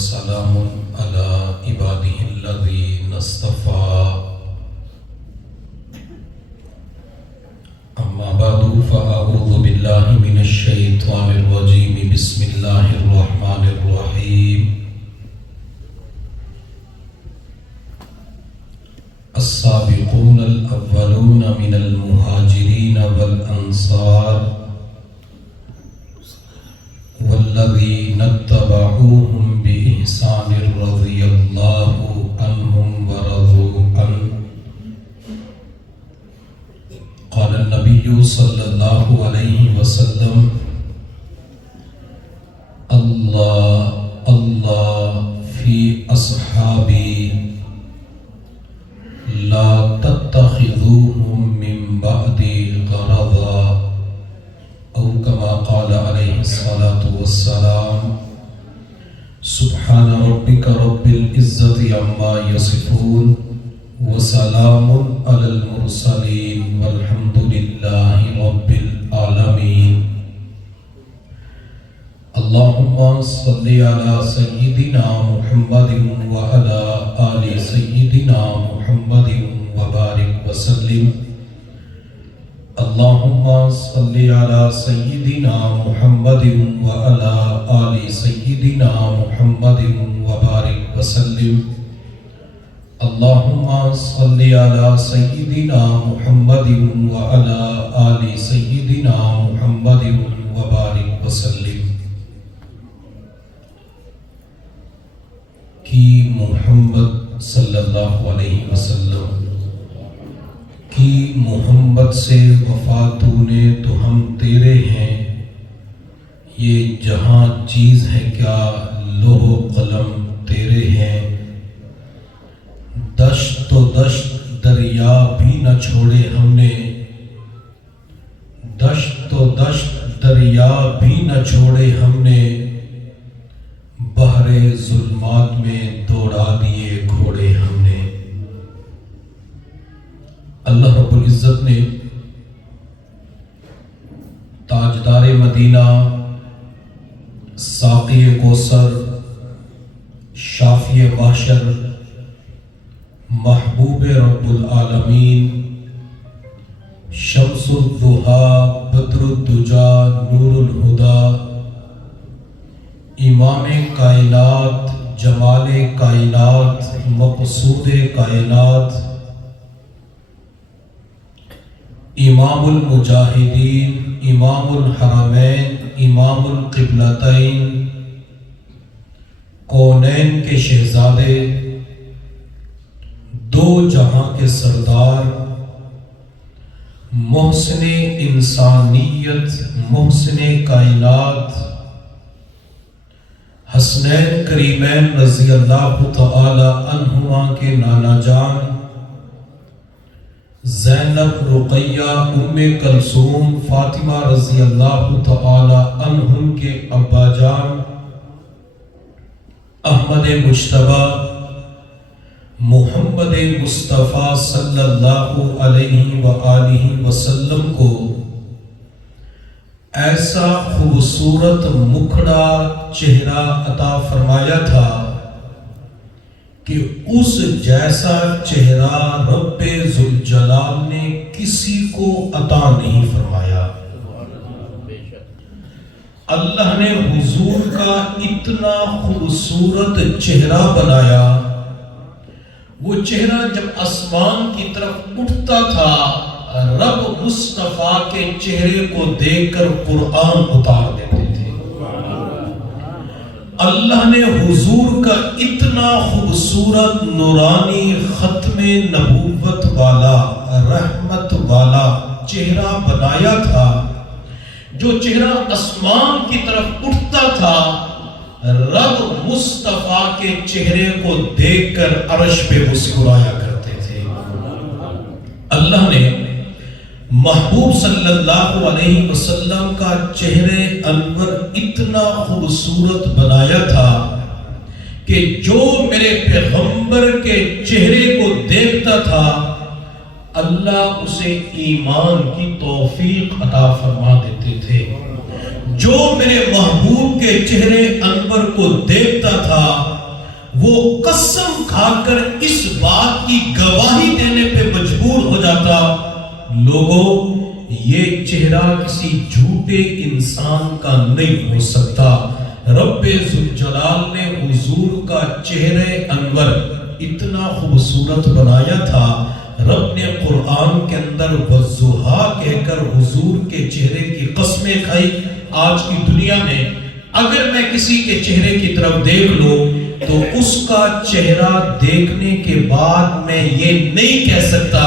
وسلام على عباده الذين اصطفى أما بعد فأعوذ بالله من الشيطان الرجيم بسم الله الرحمن الرحيم السابقون الأولون من المهاجرين والأنصار والذين اتبعوهم بإحسان رضي الله عنهم ورضوا عنه قال النبي صلى الله عليه وسلم الله الله في أصحابي لا تتخذوهم من بعدي غرضا أو كما قال عليه الصلاة والسلام سبحان ربك رب العزة عما يصفون وسلام على المرسلين والحمد لله رب العالمين اللهم صل على سيدنا محمد وعلى آل سيدنا محمد وبارك وسلم اللهم صل على سيدنا محمد وعلى آل سيدنا محمد وبارك وسلم اللهم صل على سيدنا محمد وعلى آل سيدنا محمد وبارك وسلم کہ محمد صلی اللہ علیہ وسلم کی محمد سے وفا تو نے تو ہم تیرے ہیں، یہ جہاں چیز ہے کیا لوح و قلم تیرے ہیں، دشت تو دشت دریا بھی نہ چھوڑے ہم نے، دشت تو دشت دریا بھی نہ چھوڑے ہم نے، بحر ظلمات میں دوڑا دیے گھوڑے ہم نے۔ اللہ رب العزت نے تاجدار مدینہ، ساقی کوثر، شافی محشر، محبوب رب العالمین، شمس الضحیٰ، بدر الدجا، نور الہدیٰ، امام کائنات، جمال کائنات، مقصود کائنات، امام المجاہدین، امام الحرمین، امام القبلتین، کونین کے شہزادے، دو جہاں کے سردار، محسن انسانیت، محسن کائنات، حسنین کریمین رضی اللہ تعالی عنہما کے نانا جان، زینب، رقیہ، ام کلثوم، فاطمہ رضی اللہ تعالی عنہم کے ابا جان، احمد مجتبیٰ، محمد مصطفیٰ صلی اللہ علیہ وآلہ وسلم کو ایسا خوبصورت مکھڑا چہرہ عطا فرمایا تھا کہ اس جیسا چہرہ رب ذوالجلال نے کسی کو عطا نہیں فرمایا۔ اللہ نے حضور کا اتنا خوبصورت چہرہ بنایا، وہ چہرہ جب آسمان کی طرف اٹھتا تھا، رب مصطفیٰ کے چہرے کو دیکھ کر قرآن اتار دیتے تھے۔ اللہ نے حضور کا اتنا خوبصورت نورانی ختم نبوت والا، رحمت والا چہرہ بنایا تھا، جو چہرہ آسمان کی طرف اٹھتا تھا، رب مصطفیٰ کے چہرے کو دیکھ کر عرش پہ مسکرایا کرتے تھے۔ اللہ نے محبوب صلی اللہ علیہ وسلم کا چہرے انور اتنا خوبصورت بنایا تھا کہ جو میرے پیغمبر کے چہرے کو دیکھتا تھا اللہ اسے ایمان کی توفیق عطا فرما دیتے تھے۔ جو میرے محبوب کے چہرے انور کو دیکھتا تھا وہ قسم کھا کر اس بات کی گواہی دینے پہ مجبور ہو جاتا، لوگوں یہ چہرہ کسی جھوٹے انسان کا نہیں ہو سکتا۔ رب ذوالجلال نے حضور کا چہرہ انور اتنا خوبصورت بنایا تھا، رب نے قرآن کے اندر والضحیٰ کہہ کر حضور کے چہرے کی قسمیں کھائی۔ آج کی دنیا میں اگر میں کسی کے چہرے کی طرف دیکھ لوں تو اس کا چہرہ دیکھنے کے بعد میں یہ نہیں کہہ سکتا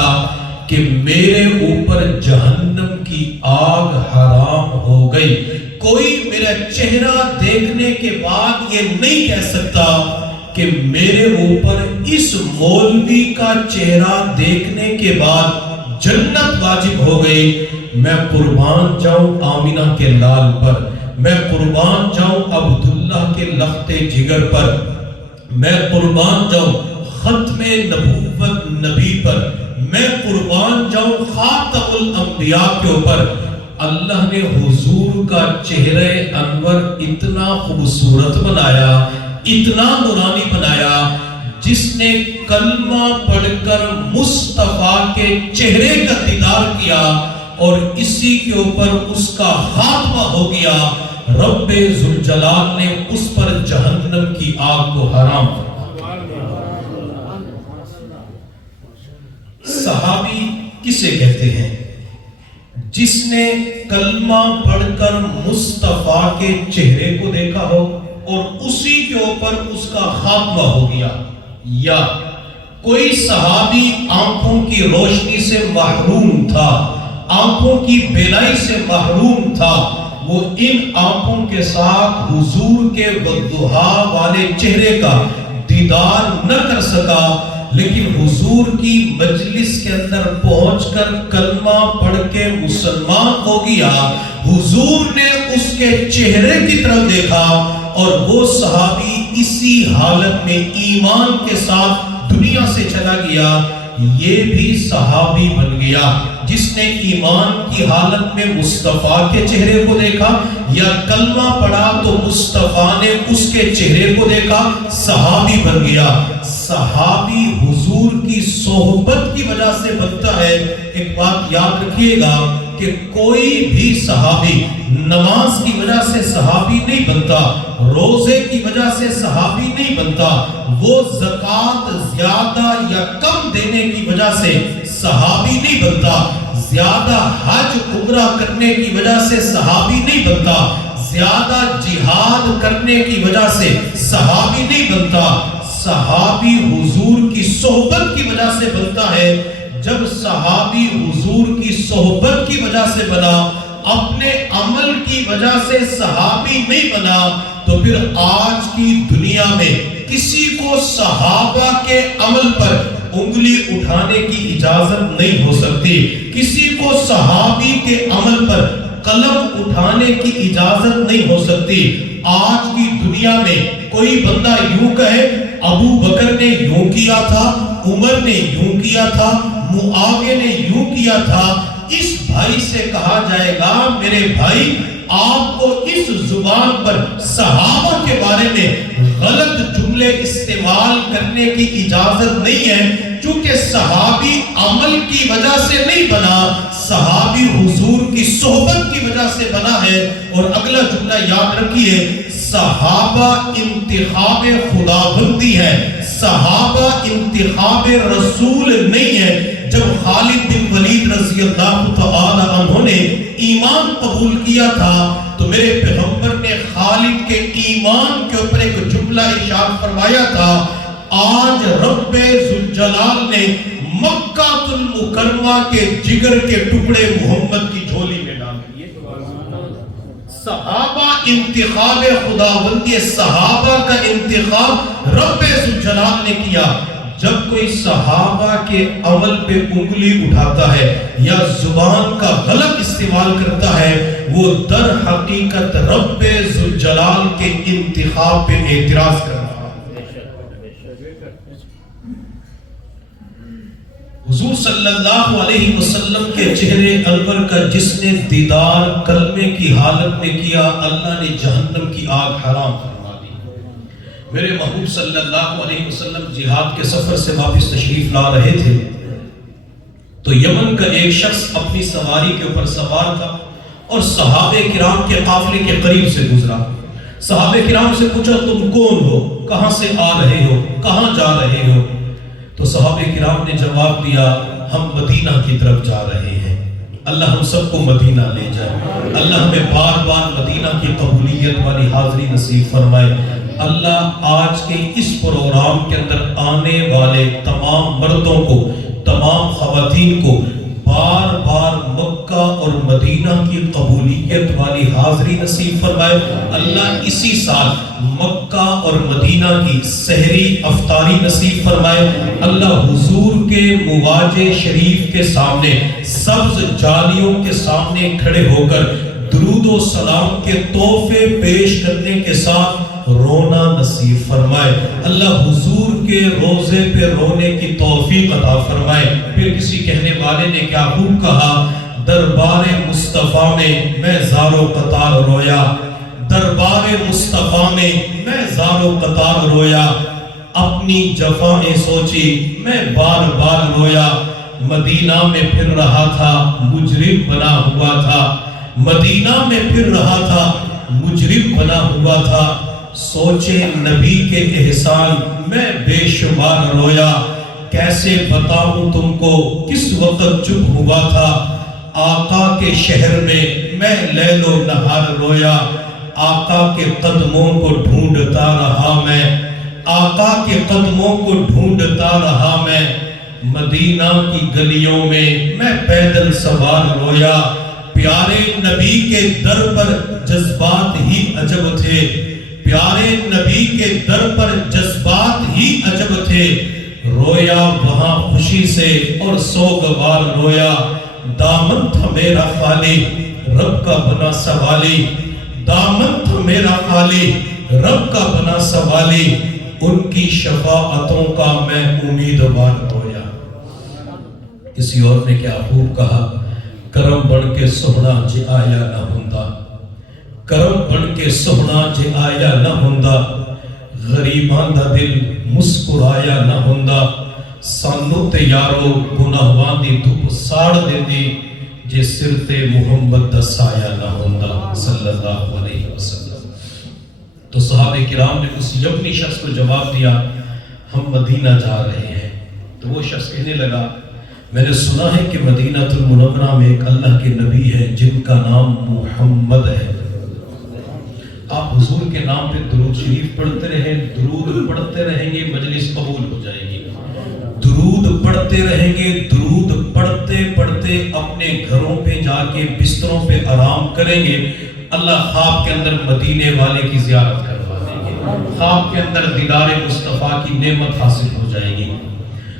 کہ میرے اوپر جہنم کی آگ حرام ہو گئی۔ کوئی میرا چہرہ دیکھنے کے بعد یہ نہیں کہہ سکتا کہ میرے اوپر اس مولوی کا چہرہ دیکھنے کے بعد جنت واجب ہو گئی۔ میں قربان جاؤں آمینہ کے لال پر، میں قربان جاؤں عبداللہ کے لخت جگر پر، میں قربان جاؤں ختم نبوت نبی پر، میں قربان جاؤں خاتم الانبیاء کے اوپر۔ اللہ نے حضور کا چہرہ انور اتنا خوبصورت بنایا، اتنا نورانی بنایا، جس نے کلمہ پڑھ کر مصطفیٰ کے چہرے کا دیدار کیا اور اسی کے اوپر اس کا خاتمہ ہو گیا۔ رب ذوالجلال نے اس پر جہنم کی آگ کو حرام کیا۔ صحابی کسے کہتے ہیں؟ جس نے کلمہ پڑھ کر مصطفیٰ کے چہرے کو دیکھا ہو اور اسی کے اوپر اس کا خاتمہ ہو گیا، یا کوئی صحابی آنکھوں کی روشنی سے محروم تھا، آنکھوں کی بینائی سے محروم تھا، وہ ان آنکھوں کے ساتھ حضور کے والضحیٰ والے چہرے کا دیدار نہ کر سکا، لیکن حضور کی مجلس کے اندر پہنچ کر کلمہ پڑھ کے مسلمان ہو گیا۔ حضور نے اس کے چہرے کی طرف دیکھا اور وہ صحابی اسی حالت میں ایمان کے ساتھ دنیا سے چلا گیا۔ یہ بھی صحابی بن گیا جس نے ایمان کی حالت میں مصطفیٰ کے چہرے کو دیکھا، یا کلمہ پڑھا تو مصطفیٰ نے اس کے چہرے کو دیکھا، صحابی بن گیا۔ صحابی حضور کی صحبت کی وجہ سے بنتا ہے۔ ایک بات یاد رکھیے گا کہ کوئی بھی صحابی نماز کی وجہ سے صحابی نہیں بنتا، روزے کی وجہ سے صحابی نہیں بنتا، وہ زکوٰۃ زیادہ یا کم دینے کی وجہ سے صحابی نہیں بنتا، زیادہ حج عمرہ کرنے کی وجہ سے صحابی نہیں بنتا، زیادہ جہاد کرنے کی وجہ سے صحابی نہیں بنتا۔ صحابی حضور کی صحبت کی وجہ سے بنتا ہے۔ جب صحابی حضور کی صحبت کی وجہ سے بنا، اپنے عمل کی وجہ سے صحابی نہیں بنا، تو پھر آج کی دنیا میں کسی کو صحابہ کے عمل پر انگلی اٹھانے کی اجازت نہیں ہو سکتی، کسی کو صحابی کے عمل پر قلم اٹھانے کی اجازت نہیں ہو سکتی۔ آج کی دنیا میں کوئی بندہ یوں کہے ابو بکر نے یوں کیا تھا، عمر نے یوں کیا تھا، معاویہ نے یوں کیا تھا، اس بھائی سے کہا جائے گا میرے بھائی آپ کو اس زبان پر صحابہ کے بارے میں غلط جملے استعمال کرنے کی اجازت نہیں ہے، چونکہ صحابی عمل کی وجہ سے نہیں بنا، صحابی حضور کی صحبت کی وجہ سے بنا ہے۔ اور اگلا جملہ یاد رکھیے، صحابہ انتخاب خداوندی ہے، صحابہ انتخاب رسول نہیں ہے۔ جب خالد بن ولید رضی اللہ تعالی عنہ نے ایمان قبول کیا تھا تو میرے پیغمبر نے خالد کے ایمان کے اوپر ایک جملہ ارشاد فرمایا تھا، آج رب ذوالجلال نے مکہ المکرمہ کے جگر کے ٹکڑے محمد کی جھولی میں ڈال دیے۔ صحابہ انتخاب خداوندی، صحابہ کا انتخاب رب ذوالجلال نے کیا۔ جب کوئی صحابہ کے عمل پہ انگلی اٹھاتا ہے یا زبان کا غلط استعمال کرتا ہے، وہ در حقیقت رب ذوالجلال کے انتخاب پہ اعتراض کر رہا ہے۔ حضور صلی اللہ علیہ وسلم کے چہرے انور کا جس نے دیدار کلمے کی حالت میں کیا، اللہ نے جہنم کی آگ حرام فرما دی۔ میرے محبوب صلی اللہ علیہ وسلم جہاد کے سفر سے واپس تشریف لا رہے تھے تو یمن کا ایک شخص اپنی سواری کے اوپر سوار تھا اور صحابہ کرام کے قافلے کے قریب سے گزرا. صحابہ کرام سے پوچھا تم کون ہو, کہاں سے آ رہے ہو, کہاں جا رہے ہو؟ تو صحابہ کرام نے جواب دیا ہم مدینہ کی طرف جا رہے ہیں. اللہ ہم سب کو مدینہ لے جائے. اللہ ہمیں بار بار مدینہ کی قبولیت والی حاضری نصیب فرمائے. اللہ آج کے اس پروگرام کے اندر آنے والے تمام مردوں کو, تمام خواتین کو بار بار مکہ اور مدینہ کی قبولیت والی حاضری نصیب فرمائے. اللہ اسی سال مکہ اور مدینہ کی سحری افطاری نصیب فرمائے. اللہ حضور کے مواجہ شریف کے سامنے سبز جالیوں کے سامنے کھڑے ہو کر درود و سلام کے تحفے پیش کرنے کے ساتھ رونا نصیب فرمائے. اللہ حضور کے روزے پہ رونے کی توفیق عطا فرمائے. پھر کسی کہنے والے نے کیا خوب کہا, دربار مصطفیٰ میں میں زار و قطار رویا, دربار مصطفیٰ میں میں زار و قطار رویا, اپنی جفائیں سوچی میں بار بار رویا. مدینہ میں پھر رہا تھا مجرم بنا ہوا تھا, مدینہ میں پھر رہا تھا مجرم بنا ہوا تھا. سوچے نبی کے احسان میں بے شمار رویا. کیسے بتاؤں تم کو کس وقت چپ ہوا تھا, آقا کے شہر میں میں لیل و نہار رویا. آقا کے قدموں کو ڈھونڈتا رہا میں, آقا کے قدموں کو ڈھونڈتا رہا میں. مدینہ کی گلیوں میں پیدل سوار رویا. پیارے نبی کے در پر جذبات ہی عجب تھے, پیارے نبی کے در پر جذبات ہی عجب تھے. رویا وہاں خوشی سے اور سوگوار رویا. دامن تھا میرا خالی رب کا بنا سوالی, دامن تھا میرا خالی رب کا بنا سوالی. ان کی شفاعتوں کا میں امیدوار رویا. کسی اور نے کیا خوب کہا, کرم بن کے سونا جے آیا نہ ہوندا, کرم بن کے سونا جے آیا نہ ہوندا, غریباں دا دل مسکرایا نہ ہوندا. سانو تے یارو گناہاں دی دھوپ ساڑ دیندی جے سر تے محمد دا سایہ نہ ہوندا صلی اللہ علیہ وسلم. تو صحابہ کرام نے اس یمنی شخص کو جواب دیا ہم مدینہ جا رہے ہیں. تو وہ شخص کہنے لگا میں نے سنا ہے کہ مدینہ المنورہ میں ایک اللہ کے نبی ہے جن کا نام محمد ہے. آپ حضور کے نام پہ درود شریف پڑھتے رہیں, درود پڑھتے رہیں گے مجلس قبول ہو جائے گی. درود پڑھتے رہیں گے, درود پڑھتے پڑھتے اپنے گھروں پہ جا کے بستروں پہ آرام کریں گے, اللہ خواب کے اندر مدینے والے کی زیارت کروا دیں گے, خواب کے اندر دیدار مصطفیٰ کی نعمت حاصل ہو جائے گی.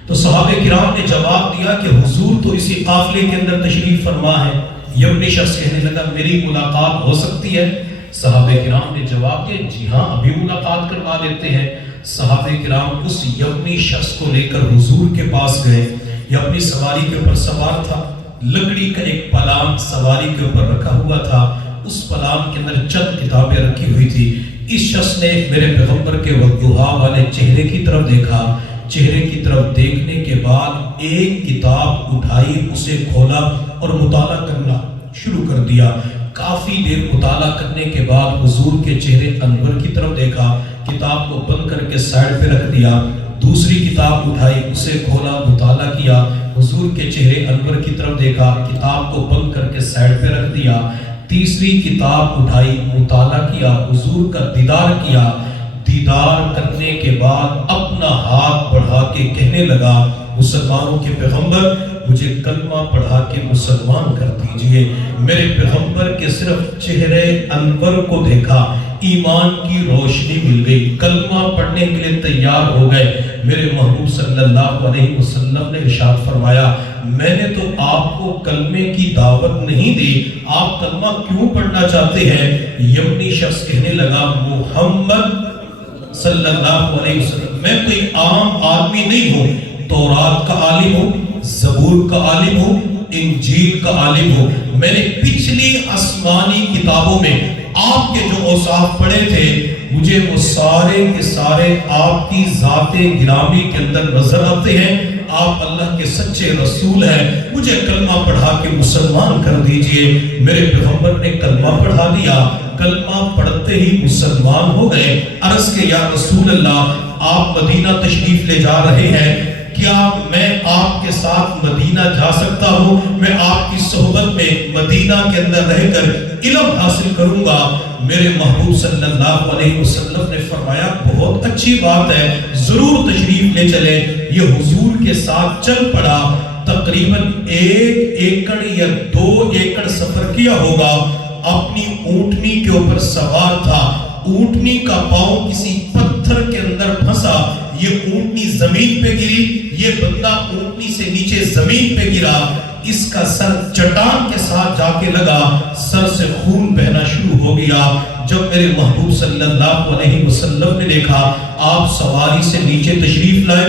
تو صحابہ کرام نے جواب دیا کہ حضور تو اسی قافلے کے اندر تشریف فرما ہے. یمنی شخص کہنے لگا میری ملاقات ہو سکتی ہے؟ صحابہ کرام نے جواب دیا جی ہاں ابھی ملاقات کروا لیتے ہیں. صحابہ کرام اس یمنی شخص کو لے کر حضور کے پاس گئے. یہ اپنی سواری کے اوپر سوار تھا, لکڑی کا ایک پلان سواری کے اوپر رکھا ہوا تھا, اس پلان کے اندر چند کتابیں رکھی ہوئی تھی. اس شخص نے میرے پیغمبر کے والضحیٰ والے چہرے کی طرف دیکھا, چہرے کی طرف دیکھنے کے بعد ایک کتاب اٹھائی, اسے کھولا اور مطالعہ کرنا شروع کر دیا. کافی دیر مطالعہ کرنے کے بعد حضور کے چہرے انور کی طرف دیکھا, کتاب کو بند کر کے سائیڈ پہ رکھ دیا. دوسری کتاب اٹھائی, اسے کھولا, مطالعہ کیا, حضور کے چہرے انور کی طرف دیکھا, کتاب کو بند کر کے سائیڈ پہ رکھ دیا. تیسری کتاب اٹھائی, مطالعہ کیا, حضور کا دیدار کیا. دیدار کرنے کے بعد اپنا ہاتھ بڑھا کے کہنے لگا مسلمانوں کے پیغمبر مجھے کلمہ پڑھا کے مسلمان کر دیجئے. میرے پیغمبر کے صرف چہرے انور کو دیکھا, ایمان کی روشنی مل گئی, کلمہ پڑھنے کے لیے تیار ہو گئے. میرے محبوب صلی اللہ علیہ وسلم نے ارشاد فرمایا میں نے تو آپ کو کلمے کی دعوت نہیں دی, آپ کلمہ کیوں پڑھنا چاہتے ہیں؟ یمنی شخص کہنے لگا محمد صلی اللہ علیہ وسلم میں کوئی عام آدمی نہیں ہوں, تورات کا عالم ہوں, زبور کا عالم ہوں, انجیل کا عالم ہوں. میں نے پچھلی آسمانی کتابوں میں آپ کے جو اوصاف پڑے تھے مجھے وہ سارے کے سارے آپ کی ذات گرامی کے اندر نظر آتے ہیں. آپ اللہ کے سچے رسول ہیں. مجھے کلمہ پڑھا کے مسلمان کر دیجئے. میرے پیغمبر نے کلمہ پڑھا دیا. کلمہ پڑھتے ہی مسلمان ہو گئے. عرض کہ یا رسول اللہ آپ مدینہ تشریف لے جا رہے ہیں, کیا میں آپ کے ساتھ مدینہ جا سکتا ہوں؟ میں آپ کی صحبت میں مدینہ کے اندر رہ کر علم حاصل کروں گا. میرے محبوب صلی اللہ علیہ وسلم نے فرمایا بہت اچھی بات ہے, ضرور تشریف لے چلیں. یہ حضور کے ساتھ چل پڑا. تقریباً 1 ایکڑ یا 2 ایکڑ سفر کیا ہوگا. اپنی اونٹنی کے اوپر سوار تھا. اونٹنی کا پاؤں کسی پتھر کے اندر پھنسا. یہ اونٹنی زمین پہ گری. یہ بندہ اونٹنی سے نیچے زمین پہ گرا. اس کا سر چٹان کے ساتھ جا کے لگا. سر سے خون بہنا شروع ہو گیا. جب میرے محبوب صلی اللہ علیہ وسلم نے دیکھا آپ سواری سے نیچے تشریف لائے,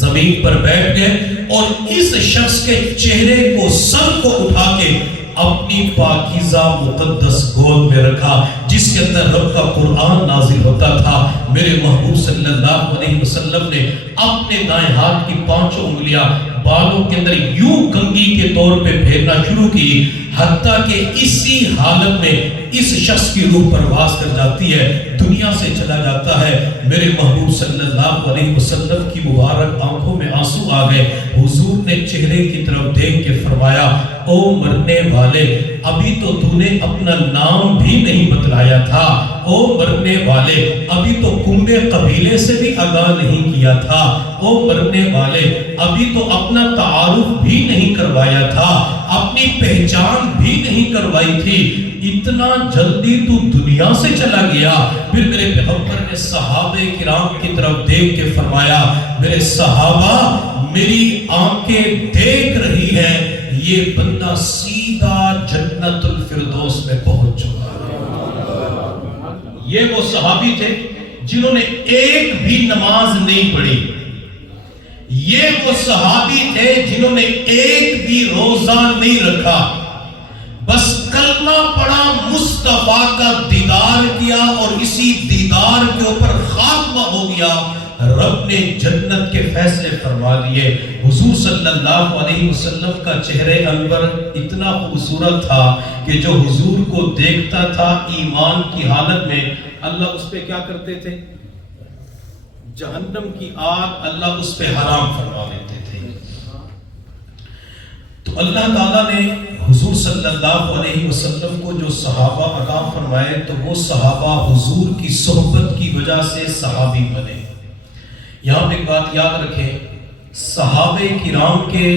زمین پر بیٹھ گئے اور اس شخص کے چہرے کو, سر کو اٹھا کے اپنی پاکیزہ مقدس گود میں رکھا جس کے اندر رب کا قرآن نازل ہوتا تھا. میرے محبوب صلی اللہ علیہ وسلم نے اپنے دائیں ہاتھ کی 5 انگلیاں بالوں کے اندر یوں کنگھی کے طور پہ پھیرنا شروع کی, حتیٰ کہ اسی حالت میں اس شخص کی روح پرواز کر جاتی ہے, دنیا سے چلا جاتا ہے. میرے محبوب صلی اللہ علیہ وسلم کی مبارک آنکھوں میں آنسو آ گئے. حضور نے چہرے کی طرف دیکھ کے فرمایا او مرنے والے, ابھی تو تو نے اپنا نام بھی نہیں بتلایا تھا. او مرنے والے, ابھی تو کنبے قبیلے سے بھی آگاہ نہیں کیا تھا. او مرنے والے, ابھی تو اپنا تعارف بھی نہیں کروایا تھا, اپنی پہچان بھی نہیں کروائی تھی. اتنا جلدی تو دنیا سے چلا گیا. پھر میرے پیغمبر نے صحابہ کرام کی طرف دیکھ کے فرمایا میرے صحابہ, میری آنکھیں دیکھ رہی ہیں یہ بندہ سیدھا جنت الفردوس میں پہنچ چکا. یہ وہ صحابی تھے جنہوں نے ایک بھی نماز نہیں پڑھی. یہ وہ صحابی تھے جنہوں نے ایک بھی روزہ نہیں رکھا. بس کلمہ پڑھا, مصطفیٰ کا دیدار کیا اور اسی دیدار کے اوپر خاتمہ ہو گیا. رب نے جنت کے فیصلے فرما دیے. حضور صلی اللہ علیہ وسلم کا چہرہ انور اتنا خوبصورت تھا کہ جو حضور کو دیکھتا تھا ایمان کی حالت میں, اللہ اس پہ کیا کرتے تھے؟ جہنم کی آگ اللہ اس پہ حرام فرما دیتے تھے. تو اللہ تعالیٰ نے حضور صلی اللہ علیہ وسلم کو جو صحابہ عطا فرمائے تو وہ صحابہ حضور کی صحبت کی وجہ سے صحابی بنے. یہاں پہ ایک بات یاد رکھیں, صحابہ کرام کے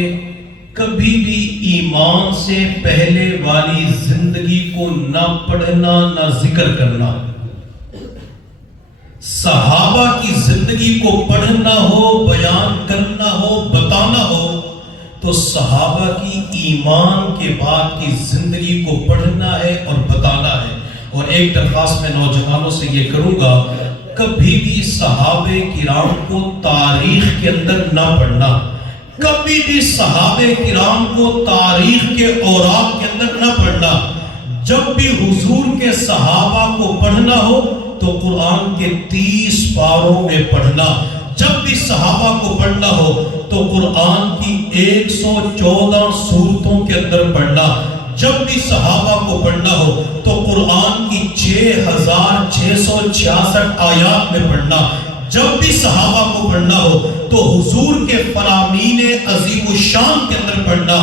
کبھی بھی ایمان سے پہلے والی زندگی کو نہ پڑھنا نہ ذکر کرنا. صحابہ کی زندگی کو پڑھنا ہو, بیان کرنا ہو, بتانا ہو تو صحابہ کی ایمان کے بعد کی زندگی کو پڑھنا ہے اور بتانا ہے. اور ایک درخواست میں نوجوانوں سے یہ کروں گا, کبھی بھی صحابہ کرام کو تاریخ کے اندر نہ پڑھنا. کبھی بھی صحابہ کرام کو تاریخ کے اوراق کے اندر نہ پڑھنا. جب بھی حضور کے صحابہ کو پڑھنا ہو تو قرآن کے 30 پاروں میں پڑھنا. جب بھی صحابہ کو پڑھنا ہو تو قرآن کی 114 سورتوں کے اندر پڑھنا. جب بھی صحابہ کو پڑھنا ہو تو قرآن کی 6666 آیات میں پڑھنا. جب بھی صحابہ کو پڑھنا ہو تو حضور کے فرامین عظیم الشان کے اندر پڑھنا.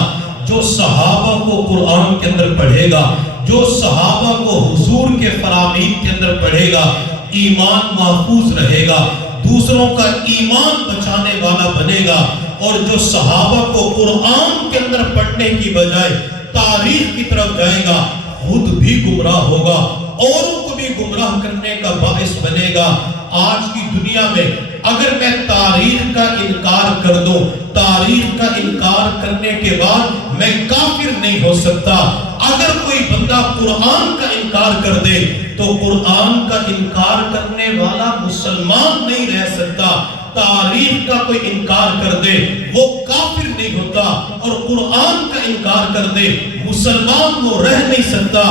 جو صحابہ کو قرآن کے اندر پڑھے گا, جو صحابہ کو حضور کے فرامین کے اندر پڑھے گا, ایمان محفوظ رہے گا, دوسروں کا ایمان بچانے والا بنے گا. اور جو صحابہ کو قرآن کے اندر پڑھنے کی بجائے تاریخ کی طرف جائے گا, خود بھی گمراہ ہوگا, اوروں کو بھی گمراہ کرنے کا باعث بنے گا. آج کی دنیا میں اگر میں تاریخ کا انکار کر دوں, تاریخ کا انکار کرنے کے بعد میں کافر نہیں ہو سکتا. اگر کوئی بندہ قرآن کا انکار کر دے تو قرآن کا انکار کرنے والا مسلمان نہیں رہ سکتا. تاریخ کا کوئی انکار کر دے وہ کافر نہیں ہوتا, اور قرآن کا انکار کر دے مسلمان وہ رہ نہیں سکتا.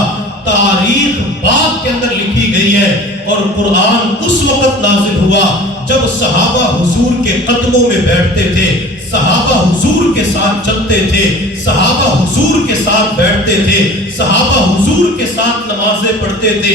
تاریخ بعد کے اندر لکھی گئی ہے، اور قرآن اس وقت نازل ہوا جب صحابہ حضور کے قدموں میں بیٹھتے تھے، صحابہ حضور کے ساتھ چلتے تھے، صحابہ حضور کے ساتھ بیٹھتے تھے، صحابہ حضور کے ساتھ نمازیں پڑھتے تھے۔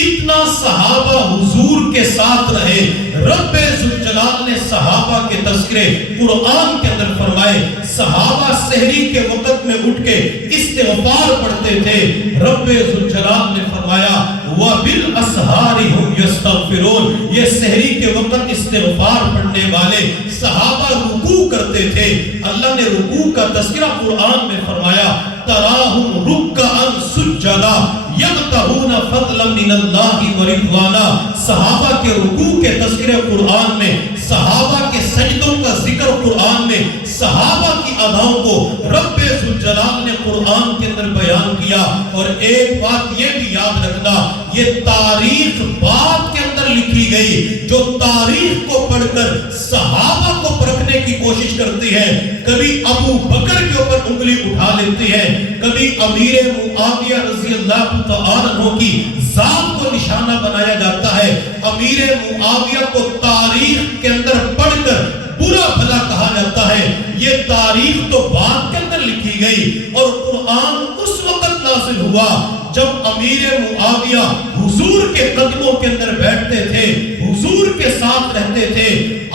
اتنا صحابہ حضور کے ساتھ رہے، رب ذوالجلال نے صحابہ کے تذکرے قرآن کے اندر فرمائے۔ صحابہ سحری کے وقت میں اٹھ کے استغفار پڑھتے تھے، رب ذوالجلال نے فرمایا وَبِالْأَسْحَارِ هُمْ يَسْتَغْفِرُونَ، یہ سحری کے وقت استغفار پڑھنے والے صحابہ رکوع کرتے تھے۔ اللہ نے رکوع کا تذکرہ قرآن میں فرمایا تَرَاهُمْ رُكَّعًا سُجَّدًا یبتغون فضلا من اللہ ورضوانا۔ صحابہ کے رکوع کے تذکرے قرآن میں، صحابہ کے سجدوں کا ذکر قرآن میں، صحابہ کی اداؤں کو رب ذوالجلال نے قرآن کے اندر بیان کیا۔ اور ایک بات یہ بھی یاد رکھنا، یہ تاریخ بعد کے اندر لکھی گئی۔ جو تاریخ کو پڑھ کر صحابہ کو پرکھنے کی کوشش کرتی ہے، کبھی ابو بکر کے اوپر انگلی اٹھا لیتی ہے، کبھی امیر معاویہ رضی اللہ تعالیٰ عنہ کی ذات کو نشانہ بنایا جاتا ہے، امیر معاویہ کو تاریخ کے اندر پڑھ کر برا بھلا کہا جاتا ہے۔ یہ تاریخ تو بعد کے اندر لکھی گئی، اور قرآن اس وقت نازل ہوا جب امیر معاویہ حضور کے قدموں کے اندر بیٹھتے تھے، حضور کے ساتھ رہتے تھے۔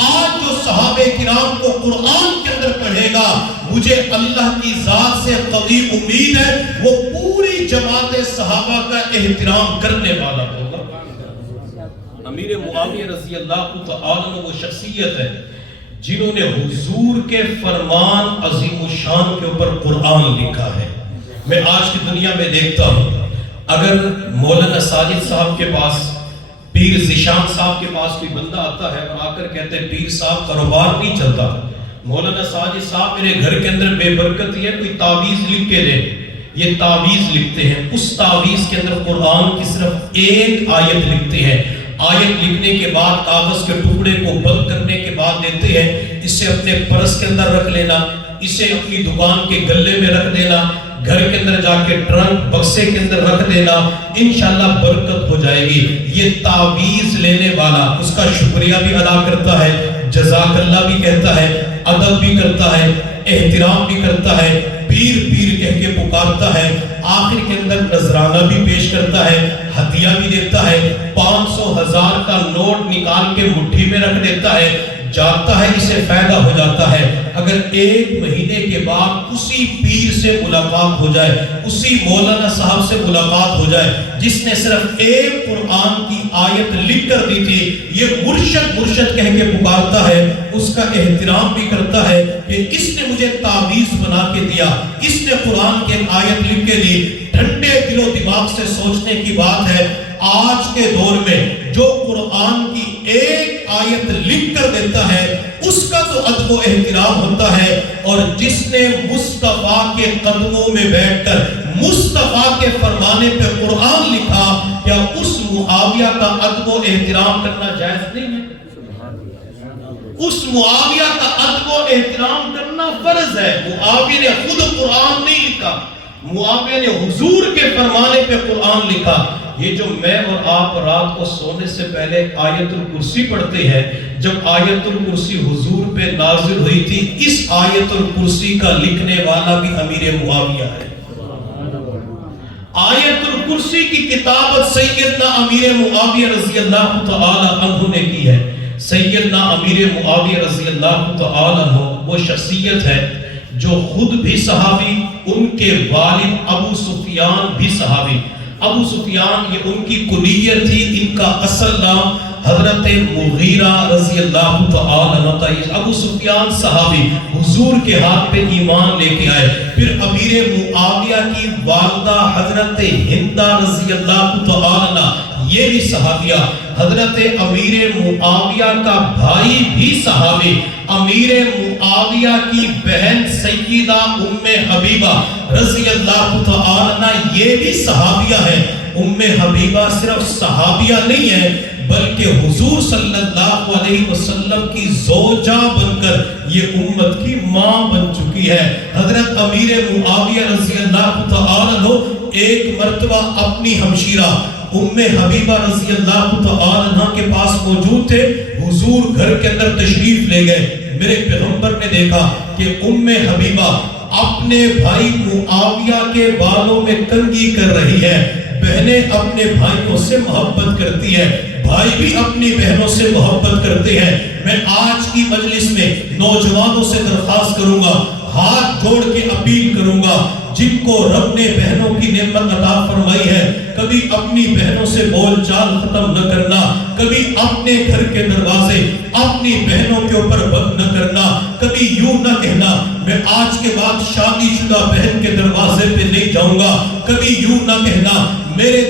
آج جو صحابہ کرام کو قرآن کے اندر پڑھے گا، مجھے اللہ کی ذات سے قوی امید ہے وہ پوری جماعت صحابہ کا احترام کرنے والا ہوگا۔ امیر معاویہ رضی اللہ تعالیٰ عنہ وہ شخصیت ہے جنہوں نے حضور کے فرمان عظیم الشان کے اوپر قرآن لکھا ہے۔ میں آج کی دنیا میں دیکھتا ہوں، اگر مولانا ساجد صاحب کے پاس، پیر ذیشان صاحب کے پاس کوئی بندہ آتا ہے اور آ کر کہتے ہیں پیر صاحب کاروبار نہیں چلتا، مولانا ساجد صاحب میرے گھر کے اندر بے برکتی ہے، کوئی تعویذ لکھ کے دے، یہ تعویذ لکھتے ہیں۔ اس تعویذ کے اندر قرآن کی صرف ایک آیت لکھتے ہیں۔ آیت لکھنے کے بعد کاغذ کے ٹکڑے کو بند کرنے کے بعد دیتے ہیں، اسے اپنے پرس کے اندر رکھ لینا، اسے اپنی دکان کے گلے میں رکھ دینا، گھر کے اندر جا کے ٹرنک بکسے کے اندر رکھ دینا، انشاءاللہ برکت ہو جائے گی۔ یہ تعویذ لینے والا اس کا شکریہ بھی ادا کرتا ہے، جزاک اللہ بھی کہتا ہے، ادب بھی کرتا ہے، احترام بھی کرتا ہے، پیر پیر کہہ کے پکارتا ہے، آخر کے اندر نذرانہ بھی پیش کرتا ہے، ہدیہ بھی دیتا ہے، 500 1000 کا نوٹ نکال کے مٹھی میں رکھ دیتا ہے، جاتا ہے، اسے فائدہ ہو جاتا ہے۔ اگر 1 مہینے کے بعد اسی پیر سے ملاقات ہو جائے، اسی مولانا صاحب سے ملاقات ہو جائے جس نے صرف ایک قرآن کی آیت لکھ کر دی تھی، یہ مرشد مرشد کہہ کے پکارتا ہے، اس کا احترام بھی کرتا ہے کہ اس نے مجھے تعویذ بنا کے دیا، اس نے قرآن کی ایک آیت لکھ کے دی۔ ٹھنڈے دل و دماغ سے سوچنے کی بات ہے، آج کے دور میں جو قرآن کی ایک آیت لکھ کر دیتا ہے اس کا تو ادب و احترام ہوتا ہے، اور جس نے مصطفیٰ کے قدموں میں بیٹھ کر مصطفیٰ کے فرمانے پہ قرآن لکھا، کیا اس معاویہ کا ادب و احترام کرنا جائز نہیں ہے؟ اس معاویہ کا ادب و احترام کرنا فرض ہے۔ معاویہ نے خود قرآن نہیں لکھا، معاویہ نے حضور کے فرمانے پہ قرآن لکھا۔ یہ جو میں اور آپ رات کو سونے سے پہلے آیت الکرسی پڑھتے ہیں، جب آیت الکرسی حضور پہ نازل ہوئی تھی، اس آیت الکرسی کا لکھنے والا بھی امیر معاویہ ہے۔ آیت الکرسی کی کتابت سیدنا امیر معاویہ رضی اللہ تعالی عنہ نے کی ہے۔ سیدنا امیر معاویہ رضی اللہ تعالی عنہ وہ شخصیت ہے جو خود بھی صحابی، ان کے والد ابو سفیان بھی صحابی۔ ابو سفیان یہ ان کی کنیت تھی، ان کا اصل نام حضرت مغیرہ رضی اللہ تعالی عنہ تھا۔ ابو سفیان صحابی حضور کے ہاتھ پہ ایمان لے کے آئے۔ پھر امیر معاویہ کی والدہ حضرت ہندہ رضی اللہ تعالی عنہ یہ بھی صحابیہ۔ حضرت امیر معاویہ کا بھائی بھی صحابی، امیر معاویہ کی بہن سیدہ ام حبیبہ رضی اللہ تعالی عنہ یہ بھی صحابیہ ہے۔ حبیبہ صرف صحابیہ نہیں ہے بلکہ حضور صلی اللہ علیہ وسلم کی زوجہ بن کر یہ امت کی ماں بن چکی ہے۔ حضرت امیر معاویہ رضی اللہ تعالیٰ عنہ ایک مرتبہ اپنی ہمشیرہ حبیبہ رضی اللہ تعالیٰ عنہ کے پاس موجود تھے، حضور گھر کے اندر تشریف لے گئے، میرے پیغمبر نے دیکھا کہ حبیبہ اپنے بھائی معاویہ کے بالوں میں کنگھی کر رہی ہے۔ بہنیں اپنے بھائیوں سے محبت کرتی ہے، بھائی بھی اپنی بہنوں سے محبت کرتے ہیں۔ میں آج کی مجلس میں نوجوانوں سے درخواست کروں گا، ہاتھ جوڑ کے اپیل کروں گا، جن کو رب نے بہنوں کی نعمت عطا فرمائی ہے، کبھی اپنی بہنوں سے بول چال ختم نہ کرنا، کبھی اپنے گھر کے دروازے اپنی بہنوں کے اوپر بند نہ کرنا، کبھی یوں نہ کہنا میں آج کے بعد شادی شدہ بہن کے دروازے پہ نہیں جاؤں گا، کبھی یوں نہ کہنا میرے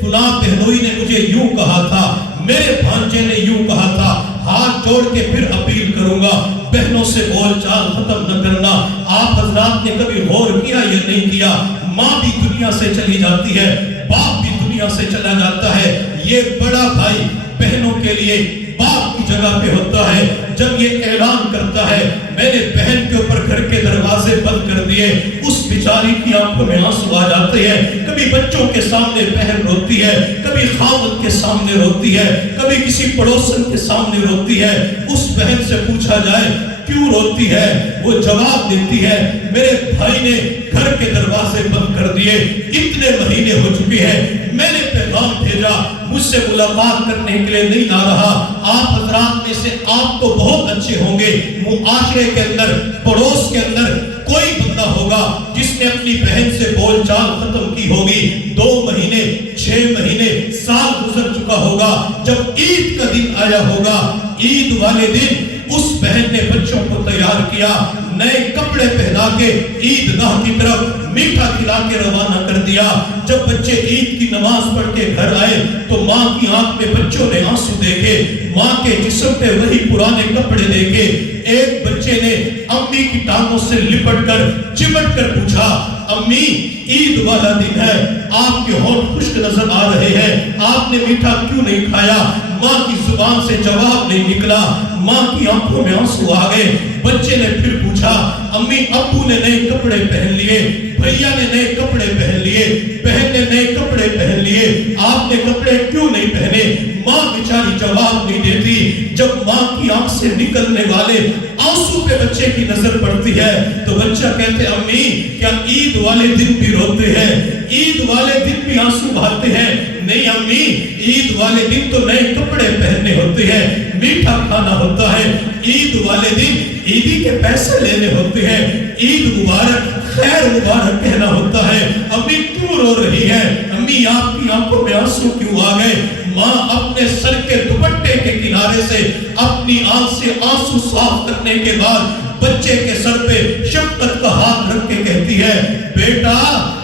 فلاں بہنوئی نے مجھے یوں کہا تھا، میرے بھانجے نے یوں کہا تھا۔ ہاتھ جوڑ کے پھر اپیل کروں گا، بہنوں سے بول چال ختم نہ کرنا۔ آپ حضرات نے کبھی غور کیا یا نہیں کیا، ماں بھی دنیا سے چلی جاتی ہے، باپ بھی دنیا سے چلا جاتا ہے، یہ بڑا بھائی بہنوں کے لیے باپ کی جگہ پہ ہوتا ہے۔ جب یہ اعلان کرتا ہے میں نے بہن کے اوپر گھر کے دروازے بند کر دیے، اس بیچاری کی آنکھوں میں آنسو آ جاتے ہیں۔ کبھی بچوں کے سامنے بہن روتی ہے، کبھی خاوند کے سامنے روتی ہے، کبھی کسی پڑوسن کے سامنے روتی ہے۔ اس بہن سے پوچھا جائے کیوں روتی ہے، وہ جواب دیتی ہے میرے بھائی نے گھر کے دروازے بند کر دیے، اتنے مہینے ہو چکے ہیں، میں نے پیغام بھیجا، مجھ سے ملاقات کرنے کے لیے نہیں آ رہا۔ آپ حضرات میں سے آپ تو بہت اچھے ہوں گے، معاشرے کے اندر پڑوس کے اندر کوئی بندہ ہوگا جس نے اپنی بہن سے بول چال ختم کی ہوگی، 2 مہینے 6 مہینے سال گزر چکا ہوگا، جب عید کا دن آیا ہوگا، عید والے دن اس بہن نے بچوں کو تیار کیا، نئے کپڑے پہنا کے عیدگاہ کی طرف میٹھا کھلا کے روانہ کر دیا۔ جب بچے عید کی نماز پڑھ کے گھر آئے تو ماں کی آنکھ میں بچوں نے آنسو دیکھے، ماں کے جسم پہ وہی پرانے کپڑے دیکھے۔ ایک بچے نے امی کی ٹانگوں سے لپٹ کر چمٹ کر پوچھا امی عید والا دن ہے، آپ کے ہونٹ خشک نظر آ رہے ہیں، آپ نے میٹھا کیوں نہیں کھایا؟ ماں کی زبان سے جواب نہیں نکلا، ماں کی آنکھوں میں آنسو آ گئے۔ بچے نے پھر پوچھا امی ابو نے نئے کپڑے پہن لیے، بھیا نے نئے کپڑے پہن لیے، بہن نے نئے کپڑے پہن لیے، آپ نے کپڑے کیوں نہیں پہنے؟ ماں بیچاری جواب نہیں دیتی۔ جب ماں کی آنکھ سے نکلنے والے آنسو پہ بچے کی نظر پڑتی ہے تو بچہ کہتے امی کیا عید والے دن بھی روتے ہیں، عید والے دن بھی آنسو بہاتے ہیں؟ نہیں امی، عید والے دن تو نئے کپڑے پہننے ہوتے ہیں، میٹھا کھانا ہوتا ہے، عید والے دن عیدی کے پیسے لینے ہوتے ہیں، عید مبارک خیر مبارک کہنا ہوتا ہے۔ امی کیوں رو رہی ہے؟ امی آپ کی آنکھوں میں آنسو کیوں آ گئے؟ ماں اپنے سر کے دوپٹے کے کنارے سے اپنی آنکھ سے آنسو صاف کرنے کے بعد بچے کے سر پہ شفقت کا ہاتھ رکھ کے کہتی ہے بیٹا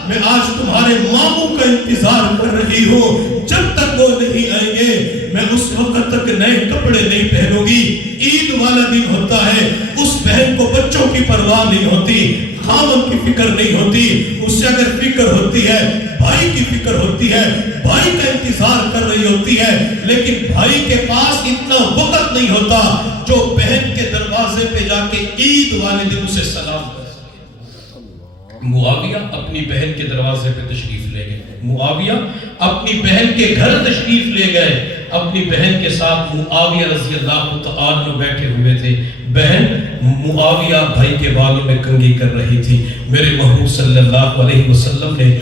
میں آج تمہارے ماموں کا انتظار کر رہی ہوں، جب تک وہ نہیں آئیں گے میں اس وقت تک نئے کپڑے نہیں پہنوں گی۔ عید والا دن ہوتا ہے، اس بہن کو بچوں کی پرواہ نہیں ہوتی، خاوند کی فکر نہیں ہوتی، اس سے اگر فکر ہوتی ہے بھائی کی فکر ہوتی ہے، بھائی کا انتظار کر رہی ہوتی ہے، لیکن بھائی کے پاس اتنا وقت نہیں ہوتا جو بہن کے دروازے پہ جا کے عید والے دن اسے سلام کر سکے۔ معاویہ اپنی بہن کے دروازے پہ تشریف لے گئے، معاویہ اپنی بہن کے گھر تشریف لے گئے، اپنی بہن کے ساتھ معاویہ رضی اللہ تعالیٰ بیٹھے ہوئے تھے، بہن معاویہ بھائی کے بالوں میں کنگھی کر رہی تھی۔ میرے محبوب صلی اللہ علیہ وسلم نے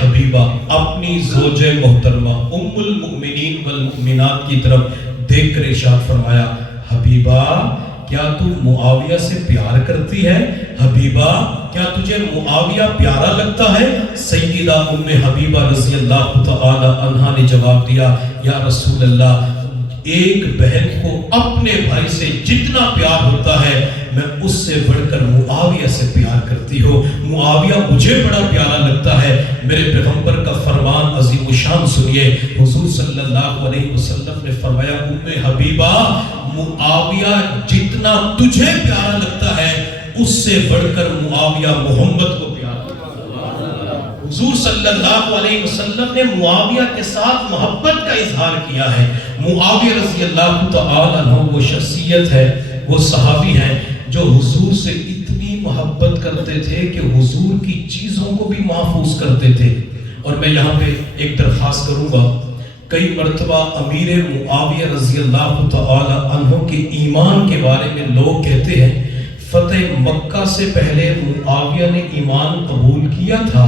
حبیبہ اپنی زوجہ محترمہ المؤمنین والمؤمنات کی طرف دیکھ کر ارشاد فرمایا حبیبہ کیا تو معاویہ سے پیار کرتی ہے؟ حبیبہ کیا تجھے معاویہ پیارا لگتا ہے؟ سیدہ حبیبہ رضی اللہ تعالی عنہا نے جواب دیا یا رسول اللہ ایک بہن کو اپنے بھائی سے جتنا پیار ہوتا ہے میں اس سے بڑھ کر معاویہ سے پیار کرتی ہوں، معاویہ مجھے بڑا پیارا لگتا ہے۔ میرے پیغمبر کا فرمان عظیم و شان سنیے، حضور صلی اللہ علیہ وسلم نے فرمایا حبیبہ معاویہ جتنا تجھے پیارا لگتا ہے اس سے بڑھ کر معاویہ محمد کو پیارا لگتا ہے۔ حضور صلی اللہ علیہ وسلم نے معاویہ کے ساتھ محبت کا اظہار کیا ہے۔ معاویہ رضی اللہ تعالی عنہ وہ شخصیت ہے، وہ صحابی ہے جو حضور سے اتنی محبت کرتے تھے کہ حضور کی چیزوں کو بھی محفوظ کرتے تھے۔ اور میں یہاں پہ ایک درخواست کروں گا، کئی مرتبہ امیر معاویہ رضی اللہ تعالی عنہ کے ایمان کے بارے میں لوگ کہتے ہیں فتح مکہ سے پہلے معاویہ نے ایمان قبول کیا تھا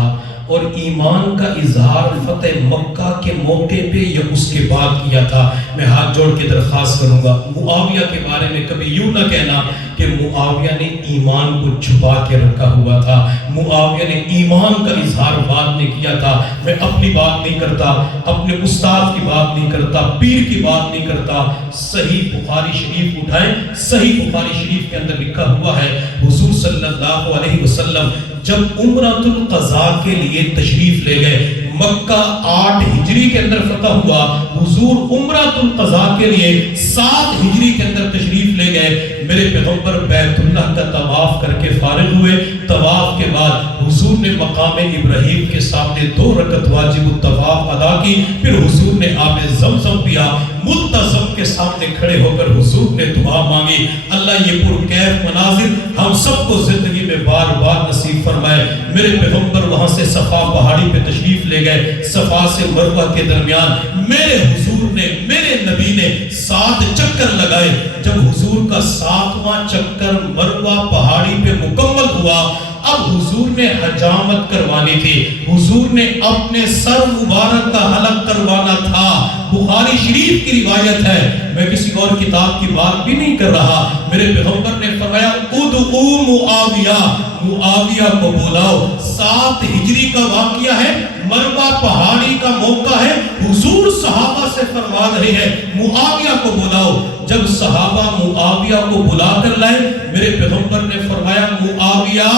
اور ایمان کا اظہار فتح مکہ کے موقع پہ یا اس کے بعد کیا تھا۔ میں ہاتھ جوڑ کے درخواست کروں گا معاویہ کے بارے میں کبھی یوں نہ کہنا کہ معاویہ نے ایمان کو چھپا کے رکھا ہوا تھا، معاویہ نے ایمان کا اظہار بعد میں کیا تھا۔ میں اپنی بات نہیں کرتا، اپنے استاد کی بات نہیں کرتا، پیر کی بات نہیں کرتا، صحیح بخاری شریف اٹھائیں، صحیح بخاری شریف کے اندر لکھا ہوا ہے حضور صلی اللہ علیہ وسلم جب عمرۃ القضاء کے لیے تشریف لے گئے، مکہ 8 ہجری کے اندر فتح ہوا، حضور عمرۃ القضاء کے لیے 7 ہجری کے اندر تشریف لے گئے۔ میرے پیغمبر بیت اللہ کا طواف کر کے فارغ ہوئے، طواف کے بعد حضور نے مقام ابراہیم کے سامنے 2 رکعت واجب الطواف ادا کی، پھر حضور نے آب زمزم پیا، ملتزم کے سامنے کھڑے ہو کر حضور نے دعا مانگی۔ اللہ یہ پرکیف مناظر ہم سب کو زندگی میں بار بار نصیب فرمائے۔ میرے پیغمبر وہاں سے صفا پہاڑی پہ تشریف لے گئے، صفا سے مروہ کے درمیان میرے حضور نے، میرے نبی نے 7 چکر لگائے۔ جب حضور کا 7واں چکر مروہ پہاڑی پہ مکمل ہوا، اب حضور نے حجامت کروانی تھی، حضور نے اپنے سر مبارک کا حلق کروانا تھا۔ بخاری شریف کی روایت ہے، میں کسی اور کتاب کی بات بھی نہیں کر رہا۔ میرے پیغمبر نے فرمایا ادعو معاویہ، معاویہ کو بلاؤ۔ 7 ہجری کا واقعہ ہے، مروہ پہاڑی کا موقع ہے، حضور صحابہ سے فرما رہے ہیں معاویہ کو بلاؤ۔ جب صحابہ معاویہ کو بلا کر لائے، میرے پیغمبر نے فرمایا معاویہ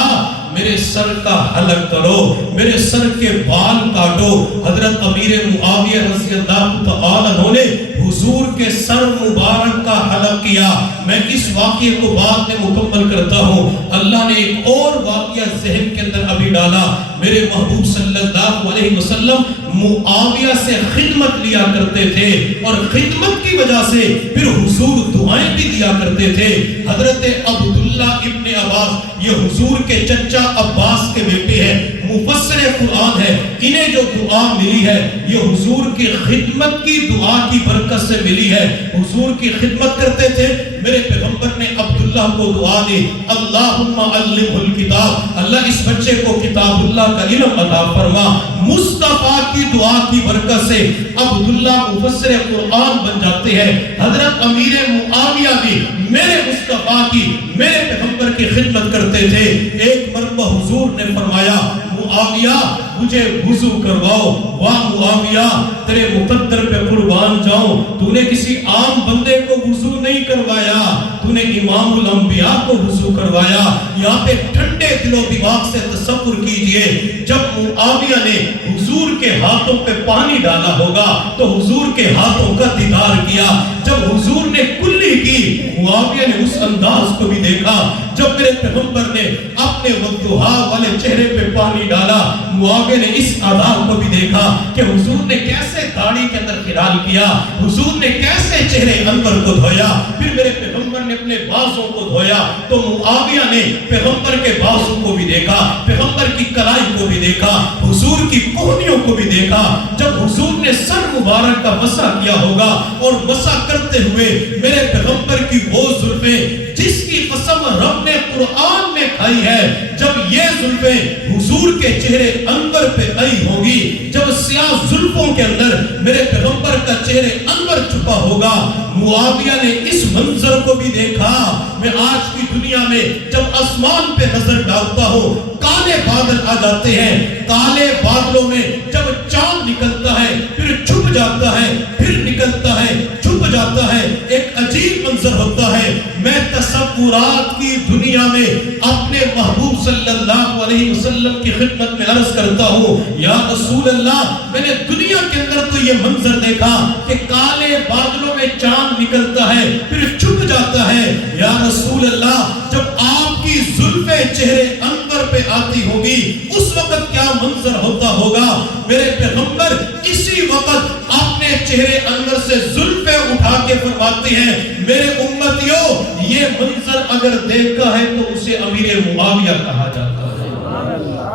میرے سر کا حلق کرو، میرے سر کے بال کاٹو۔ حضرت امیر معاویہ رضی اللہ تعالی عنہ نے حضور کے سر مبارک کا حلق کیا۔ میں اس واقعے کو بعد میں مکمل کرتا ہوں۔ اللہ نے ایک اور واقعہ ذہن کے اندر ابھی ڈالا۔ میرے محبوب صلی اللہ علیہ وسلم معاویہ سے خدمت لیا کرتے تھے اور خدمت کی وجہ سے پھر حضور دعائیں بھی دیا کرتے تھے۔ حضرت عبداللہ ابن عباس یہ حضور کے چچا عباس کے بیٹے ہیں، مفسر قرآن ہے، انہیں جو دعا ملی ہے یہ حضور کی خدمت کی دعا کی برکت سے ملی ہے۔ حضور کی خدمت کرتے تھے، میرے پیغمبر نے عبداللہ کو دعا دی اللہم علمہ الکتاب، اللہ اس بچے کو کتاب اللہ کا علم عطا فرما۔ مصطفیٰ کی دعا کی برکت سے عبداللہ مفسر قرآن بن جاتے ہیں۔ حضرت امیر معاویہ بھی میرے مصطفیٰ کی، میرے پیغمبر کی خدمت کرتے تھے۔ ایک مرتبہ حضور نے فرمایا معاویہ مجھے وضو کرواؤ۔ واہ معاویہ تیرے مقدر پہ قربان جاؤں، تو نے کسی عام بندے کو وضو نہیں کروایا، تو نے امام الانبیاء کو وضو کروایا۔ یہاں پہ ٹھنڈے دل و دماغ سے تصور کیجئے، جب معاویہ نے حضور کے ہاتھوں پہ پانی ڈالا ہوگا تو حضور کے ہاتھوں کا دیدار کیا۔ جب حضور نے کلی کی، معاویہ نے اس انداز کو بھی دیکھا۔ جب میرے پیغمبر نے اپنے وضحا والے چہرے پہ پانی ڈالا، معاویہ نے اس ادا کو بھی دیکھا کہ حضور نے کیسے داڑھی کے اندر خلال کیا، حضور نے کیسے چہرے انور کو دھویا، پھر میرے پیغمبر نے اپنے بازوں کو دھویا۔ تو معاویہ نے پیغمبر کے بازوں کو بھی دیکھا، پیغمبر کی کلائی کو بھی دیکھا، حضور کی کوہنیوں کو بھی دیکھا۔ جب حضور نے سر مبارک کا مسح کیا ہوگا اور مسح کرتے ہوئے میرے پیغمبر کی وہ زلفیں جس کی قسم رب نے قرآن میں کھائی ہے، جب یہ زلفیں حضور کے چہرے انور پہ آئی ہوگی، جب سیاہ زلفوں کے اندر میرے پیغمبر کا چہرے انور چھپا ہوگا، معاویہ نے اس منظر کو بھی دیکھا۔ میں آج کی دنیا میں جب آسمان پہ نظر ڈالتا ہوں، کالے بادل آ جاتے ہیں، کالے بادلوں میں جب چاند نکلتا ہے پھر چھپ جاتا ہے، پھر نکلتا ہے، چھپ جاتا ہے، ایک عجیب منظر ہوتا ہے۔ میں تصورات کی دنیا میں اپنے محبوب صلی اللہ علیہ وسلم کی خدمت میں عرض کرتا ہوں یا رسول اللہ، میں نے دنیا کے اندر تو یہ منظر دیکھا کہ کالے بادلوں میں چاند نکلتا ہے پھر چھپ جاتا ہے۔ یا رسول اللہ، جب آپ کی زلفیں چہرے انور پہ آتی ہوگی اس وقت کیا منظر ہوتا ہوگا. میرے پیغمبر اسی وقت اپنے چہرے انور سے زلفیں اٹھا کے فرماتے ہیں میرے امتیوں یہ منظر اگر دیکھا ہے تو اسے امیر معاویہ کہا جاتا ہے.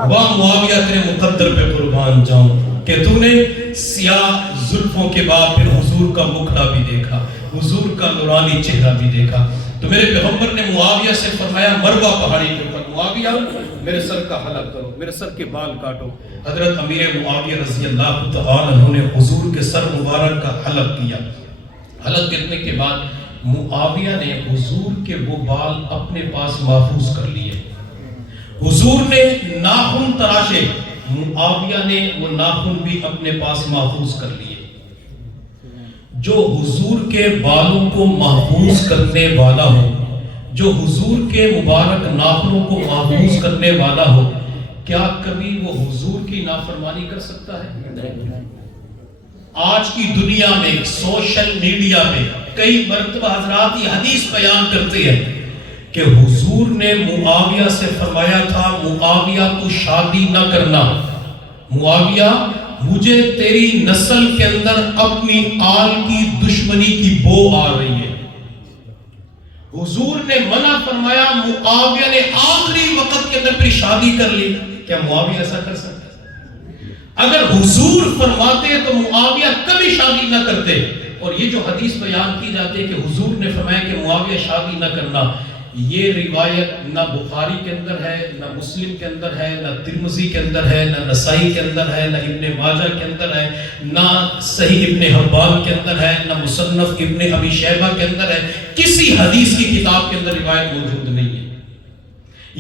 واہ معاویہ تیرے مقدر پہ قربان جاؤں کہ تو نے سیاہ زلفوں کے بعد پھر حضور کا مکھڑا بھی دیکھا, حضور کا نورانی چہرہ بھی دیکھا. تو میرے پیغمبر نے معاویہ سے فرمایا مروہ پہاڑی کے اوپر معاویہ میرے سر کا حلق کرو, میرے سر کے بال کاٹو. حضرت امیر معاویہ رضی اللہ تعالی عنہ نے حضور کے سر مبارک کا حلق کیا. حلق کرنے کے بعد معاویہ نے حضور کے وہ بال اپنے پاس محفوظ کر لیے. حضور نے ناخن تراشے, معاویہ نے وہ ناخن بھی اپنے پاس محفوظ کر لیے. جو حضور کے بالوں کو محفوظ کرنے والا ہو, جو حضور کے مبارک ناخنوں کو محفوظ کرنے والا ہو, کیا کبھی وہ حضور کی نافرمانی کر سکتا ہے؟ آج کی دنیا میں سوشل میڈیا میں کئی مرتبہ حضرات یہ حدیث بیان کرتے ہیں کہ حضور نے معاویہ سے فرمایا تھا معاویہ تو شادی نہ کرنا, معاویہ مجھے تیری نسل کے اندر اپنی آل کی دشمنی کی بو آ رہی ہے. حضور نے منع فرمایا, معاویہ نے آخری وقت کے اندر پھر شادی کر لی. کیا معاویہ ایسا کر سکتا ہے؟ اگر حضور فرماتے تو معاویہ کبھی شادی نہ کرتے. اور یہ جو حدیث بیان کی جاتی ہے کہ حضور نے فرمایا کہ معاویہ شادی نہ کرنا, یہ روایت نہ بخاری کے اندر ہے, نہ مسلم کے اندر ہے, نہ ترمذی کے اندر ہے, نہ نسائی کے اندر ہے, نہ ابن ماجہ کے اندر ہے, نہ صحیح ابن حبان کے اندر ہے, نہ مصنف ابن ابی شیبہ کے اندر ہے. کسی حدیث کی کتاب کے اندر روایت موجود نہیں ہے.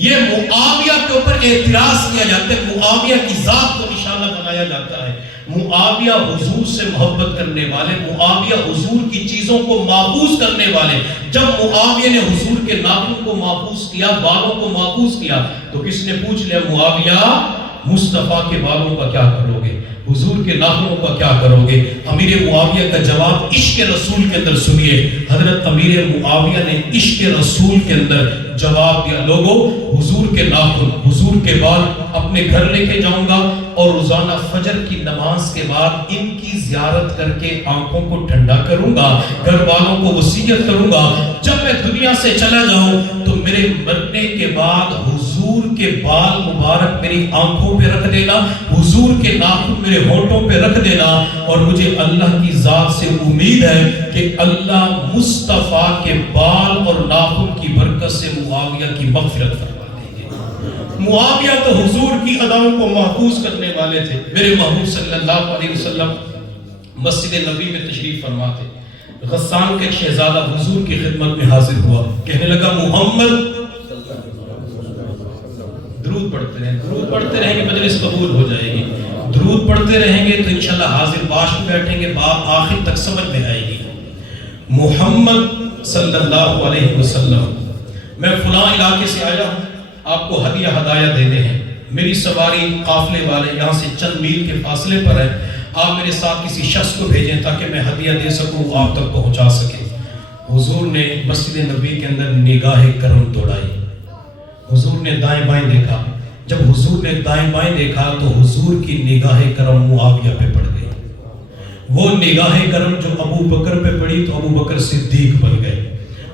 یہ معاویہ کے اوپر اعتراض کیا جاتا ہے, معاویہ کی ذات کو نشانہ بنایا جاتا ہے. معاویہ حضور سے محبت کرنے والے, معاویہ حضور کی چیزوں کو محفوظ کرنے والے. جب معاویہ نے حضور کے ناخن کو محفوظ کیا, بالوں کو محفوظ کیا, تو کس نے پوچھ لیا معاویہ مصطفیٰ کے بالوں کا کیا کرو گے, حضور کے ناخنوں کا کیا کرو گے؟ امیر معاویہ کا جواب عشق رسول کے اندر سنیے. حضرت امیر معاویہ نے عشق رسول کے اندر جواب دیا, لوگوں حضور کے ناخن, حضور کے بال اپنے گھر لے کے جاؤں گا اور روزانہ فجر کی نماز کے بعد ان کی زیارت کر کے آنکھوں کو ٹھنڈا کروں گا, گھر والوں کو وصیت کروں گا جب میں دنیا سے چلا جاؤں تو میرے مرنے کے بعد حضور کے بال مبارک میری آنکھوں پہ رکھ دینا, حضور کے ناخن میرے ہونٹوں پہ رکھ دینا, اور مجھے اللہ کی ذات سے امید ہے کہ اللہ مصطفیٰ کے بال اور ناخن کی برکت سے معاویہ کی مغفرت فرما دیں گے. معاویہ تو حضور کی اداؤں کو محفوظ کرنے والے تھے. میرے محبوب صلی اللہ علیہ وسلم مسجد نبی میں تشریف فرما تھے. غسان کے ایک شہزادہ حضور کی خدمت میں حاضر ہوا, کہنے لگا محمد درود پڑھتے رہیں گے مجلس قبول ہو جائے گی, درود پڑھتے رہیں گے تو انشاءاللہ حاضر باش میں بیٹھیں گے, بات آخر تک سمجھ میں آئے گی. محمد صلی اللہ علیہ وسلم میں فلاں علاقے سے آیا ہوں, آپ کو ہدایہ دینے ہیں, میری سواری قافلے والے یہاں سے چند میل کے فاصلے پر ہے, آپ میرے ساتھ کسی شخص کو بھیجیں تاکہ میں ہدیہ دے سکوں, وہ آپ تک پہنچا سکے. حضور نے مسجد نبی کے اندر نگاہ کرم دوڑائی. حضور نے دائیں بائیں دیکھا, جب حضور نے دائیں بائیں دیکھا تو حضور کی نگاہ کرم معاویہ پہ پڑ گئی. وہ نگاہ کرم جو ابو بکر پہ پڑی تو ابو بکر صدیق بن گئے,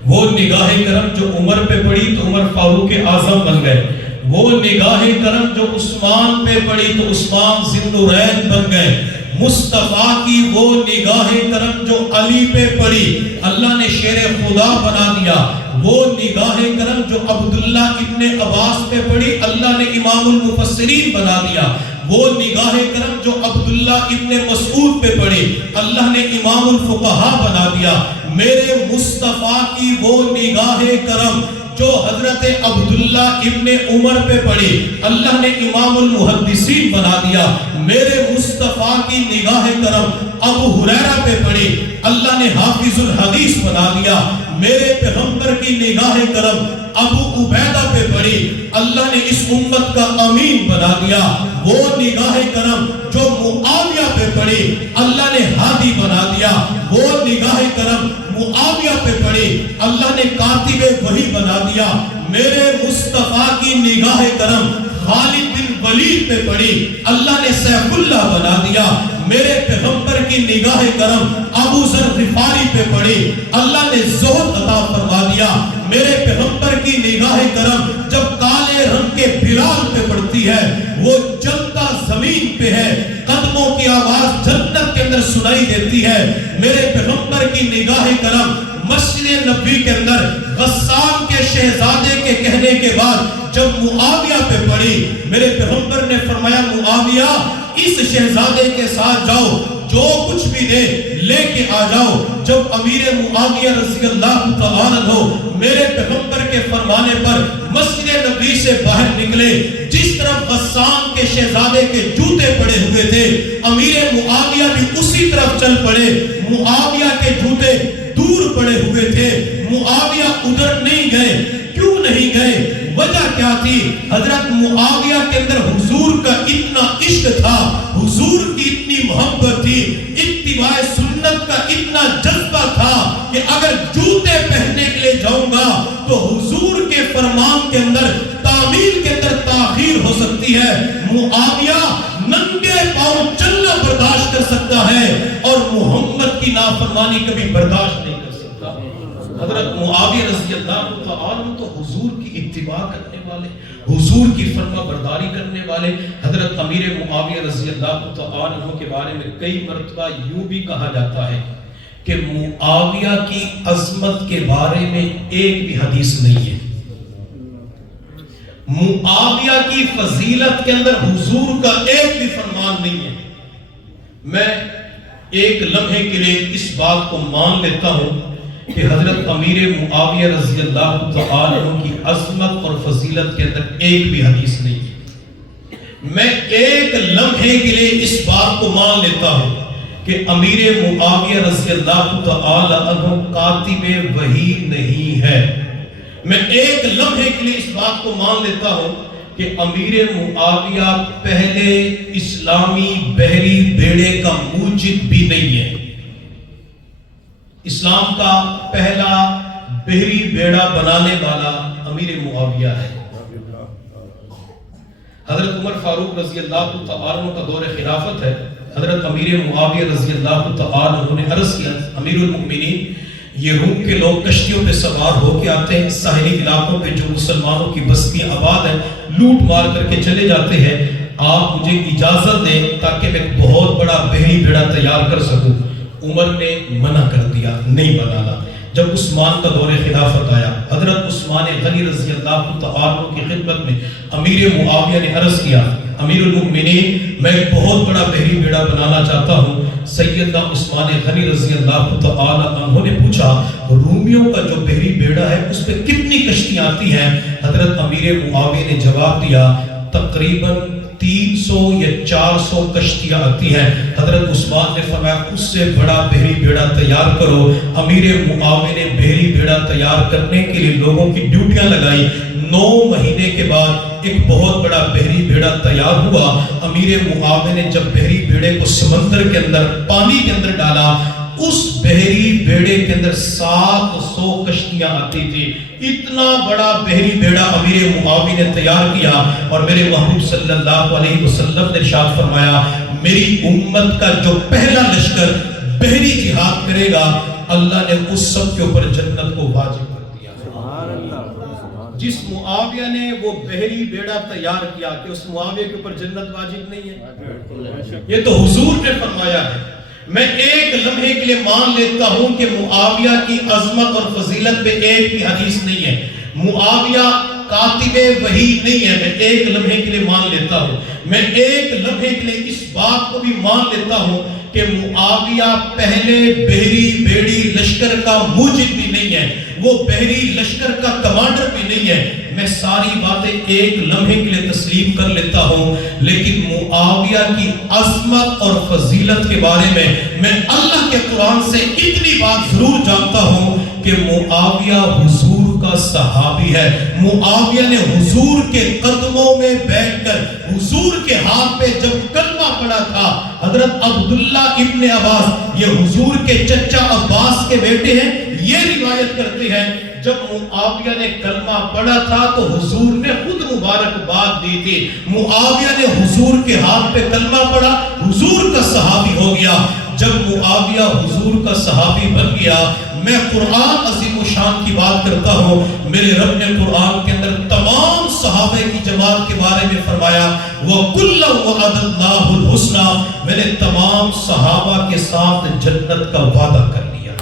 وہ نگاہ کرم جو عمر پہ پڑی تو عمر فاروق اعظم بن گئے, وہ نگاہ کرم جو عثمان پہ پڑی تو عثمان ذی النورین بن گئے. مصطفیٰ کی وہ نگاہ کرم جو علی پہ پڑی اللہ نے شیر خدا بنا دیا, وہ نگاہ کرم جو عبداللہ ابن عباس پہ پڑی اللہ نے امام المفسرین بنا دیا, وہ نگاہ کرم جو عبداللہ ابن مسعود پہ پڑی اللہ نے امام الفقہاء بنا دیا. میرے مصطفیٰ کی وہ نگاہ کرم جو حضرت عبداللہ ابن عمر پہ پڑی اللہ نے امام المحدثین بنا دیا. میرے مصطفیٰ کی نگاہ کرم ابو ہریرہ پہ پڑی اللہ نے حافظ الحدیث بنا دیا. میرے پیغمبر کی نگاہ کرم ابو عبیدہ پہ پڑی اللہ نے اس امت کا امین بنا دیا. وہ نگاہ کرم جو معاویہ پہ پڑی اللہ نے ہادی بنا دیا. وہ نگاہ کرم معاویہ پہ پڑی اللہ نے کاتب وحی بنا دیا. میرے مصطفیٰ کی نگاہ کرم خالد بن ولید پہ پڑی، اللہ نے سیف اللہ بنا دیا۔ میرے پیغمبر کی نگاہ کرم ابو ذر غفاری پہ پڑی، اللہ نے زہد عطا فرما دیا۔ میرے پیغمبر کی نگاہ کرم جب کالے رنگ کے بلال پہ پڑتی ہے، وہ جلتا زمین پہ ہے، قدموں کی آواز جنت کے اندر سنائی دیتی ہے۔ میرے پیغمبر کی نگاہ کرم مسجد نبوی کے اندر غسان کے شہزادے کے کہنے کے بعد جب معاویہ پہ پڑی، میرے پیغمبر نے فرمایا معاویہ اس شہزادے کے ساتھ جاؤ، جو کچھ بھی دے لے کے آ جاؤ۔ جب امیر معاویہ رضی اللہ تعالیٰ عنہ میرے پیغمبر کے فرمانے پر مسجد نبوی سے باہر نکلے، جس طرف غسان کے شہزادے کے جوتے پڑے ہوئے تھے، امیر معاویہ بھی اسی طرف چل پڑے۔ معاویہ کے جوتے دور پڑے ہوئے تھے، معاویہ ادھر نہیں گئے۔ کیوں نہیں گئے؟ وجہ کیا تھی؟ حضرت معاویہ کے اندر حضور کا اتنا عشق تھا، حضور کی اتنی محبت تھی، اتباع سنت کا اتنا جذبہ تھا کہ اگر جوتے پہننے کے لیے جاؤں گا تو حضور کے فرمان کے اندر تعمیل کے اندر تاخیر ہو سکتی ہے۔ معاویہ ننگے پاؤں چلنا برداشت کر سکتا ہے اور محمد کی نافرمانی کبھی برداشت نہیں کر سکتا۔ حضرت معاویہ رضی اللہ تعالیٰ تو حضور کی اتباع کرنے والے، حضور کی فرما برداری کرنے والے۔ حضرت امیر معاویہ رضی اللہ تعالیٰ کے بارے میں کئی مرتبہ یوں بھی کہا جاتا ہے کہ معاویہ کی عظمت کے بارے میں ایک بھی حدیث نہیں ہے۔ معاویہ کی فضیلت کے اندر حضور کا ایک بھی فرمان نہیں ہے۔ میں ایک لمحے کے لیے اس بات کو مان لیتا ہوں کہ حضرت امیر معاویہ رضی اللہ تعالیٰ عنہ کی عظمت اور فضیلت کے اندر ایک بھی حدیث نہیں ہے۔ میں ایک لمحے کے لیے اس بات کو مان لیتا ہوں کہ امیر معاویہ رضی اللہ تعالیٰ عنہ کاتب وحی نہیں ہے۔ میں ایک لمحے کے لیے اس بات کو مان لیتا ہوں کہ امیر معاویہ پہلے اسلامی بحری بیڑے کا موجد بھی نہیں ہے۔ اسلام کا پہلا بحری بیڑا بنانے والا امیر معاویہ ہے۔ حضرت عمر فاروق رضی اللہ تعالیٰ عنہ کا دور خلافت ہے۔ حضرت امیر معاویہ رضی اللہ تعالیٰ عنہ نے عرض کیا، امیر المؤمنین یہ روم کے لوگ کشتیوں پہ سوار ہو کے آتے ہیں، ساحلی علاقوں پہ جو مسلمانوں کی بستیاں آباد ہیں لوٹ مار کر کے چلے جاتے ہیں، آپ مجھے اجازت دیں تاکہ میں ایک بہت بڑا بحری بیڑا تیار کر سکوں۔ عمر نے منع کر دیا، نہیں بنانا۔ جب عثمان کا دور خلافت آیا، حضرت عثمان غنی رضی اللہ تعالیٰ کی خدمت میں امیر معاویہ نے عرض کیا، امیر المؤمنین میں ایک بہت بڑا بحری بیڑا بنانا چاہتا ہوں۔ سیدنا عثمان غنی رضی اللہ تعالیٰ عنہ نے پوچھا رومیوں کا جو بحری بیڑا ہے اس پہ کتنی کشتیاں آتی ہیں؟ حضرت امیر معاویہ نے جواب دیا تقریباً 300 یا 400 کشتیاں آتی ہیں۔ حضرت عثمان نے فرمایا اس سے بڑا بحری بیڑا تیار کرو۔ امیر معاویہ نے بحری بیڑا تیار کرنے کے لیے لوگوں کی ڈیوٹیاں لگائی۔ 9 مہینے کے بعد ایک بہت بڑا بحری بیڑا تیار ہوا۔ امیر معاویہ نے جب بحری بیڑے کو سمندر کے اندر پانی کے اندر ڈالا، اس بحری بیڑے کے اندر 700 کشتیاں آتی تھی۔ اتنا بڑا بحری بیڑا امیر معاویہ نے تیار کیا اور میرے محبوب صلی اللہ علیہ وسلم نے ارشاد فرمایا میری امت کا جو پہلا لشکر بحری جہاد کرے گا اللہ نے اس سب کے اوپر جنت کو واجب کر دیا۔ جس معاویہ نے وہ بحری بیڑا تیار کیا کہ اس معاویہ کے اوپر جنت واجب نہیں ہے؟ یہ تو حضور نے فرمایا ہے۔ میں ایک لمحے کے لیے مان لیتا ہوں کہ معاویہ کی عظمت اور فضیلت پہ ایک بھی حدیث نہیں ہے۔ معاویہ کاتب وحی نہیں ہے، میں ایک لمحے کے لیے مان لیتا ہوں۔ میں ایک لمحے کے لیے اس بات کو بھی مان لیتا ہوں کہ معاویہ پہلے بحری بیڑی لشکر کا موجد بھی نہیں ہے، وہ بحری لشکر کا کمانڈر بھی نہیں ہے۔ میں ساری باتیں ایک لمحے کے لیے تسلیم کر لیتا ہوں، لیکن معاویہ کی عظمت اور فضیلت کے بارے میں اللہ کے قرآن سے اتنی بات ضرور جانتا ہوں کہ معاویہ حضور کا صحابی ہے۔ معاویہ نے حضور کے قدموں میں بیٹھ کر حضور کے ہاتھ پہ جب کلمہ پڑھا تھا، حضرت عبداللہ ابن عباس یہ حضور کے چچا عباس کے بیٹے ہیں، یہ روایت روایت کرتے ہیں جب معاویہ نے کلمہ پڑھا تھا تو حضور نے خود مبارکباد دی تھی. معاویہ نے حضور کے ہاتھ پہ کلمہ پڑھا, حضور کا صحابی ہو گیا. جب معاویہ حضور کا صحابی بن گیا, میں قرآن عظیم و شان کی بات کرتا ہوں, میرے رب نے قرآن کے اندر تمام صحابہ کی جماعت کے بارے میں فرمایا وَكُلًّا وَعَدَ اللَّهُ الْحُسْنَى, میں نے تمام صحابہ کے ساتھ جنت کا وعدہ کر لیا.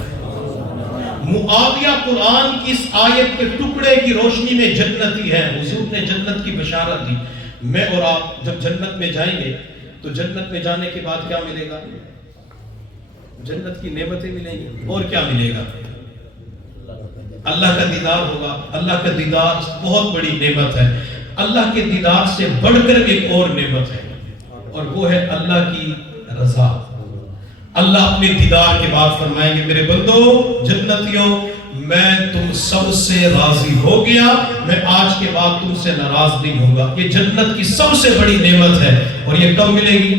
معاویہ قرآن کی اس آیت کے ٹکڑے کی روشنی میں جنتی ہے. حضور نے جنت کی بشارت دی. میں اور آپ جب جنت میں جائیں گے تو جنت میں جانے کے بعد کیا ملے گا؟ جنت کی نعمتیں ملیں گی. اور کیا ملے گا؟ اللہ کا دیدار ہوگا. اللہ کا دیدار بہت بڑی نعمت ہے. اللہ کے دیدار سے بڑھ کر ایک اور نعمت ہے, اور وہ ہے اللہ کی رضا. اللہ اپنے دیدار کے بعد فرمائیں گے میرے بندو جنتیوں, میں تم سب سے راضی ہو گیا, میں آج کے بعد تم سے ناراض نہیں ہوں گا. یہ جنت کی سب سے بڑی نعمت ہے. اور یہ کب ملے گی؟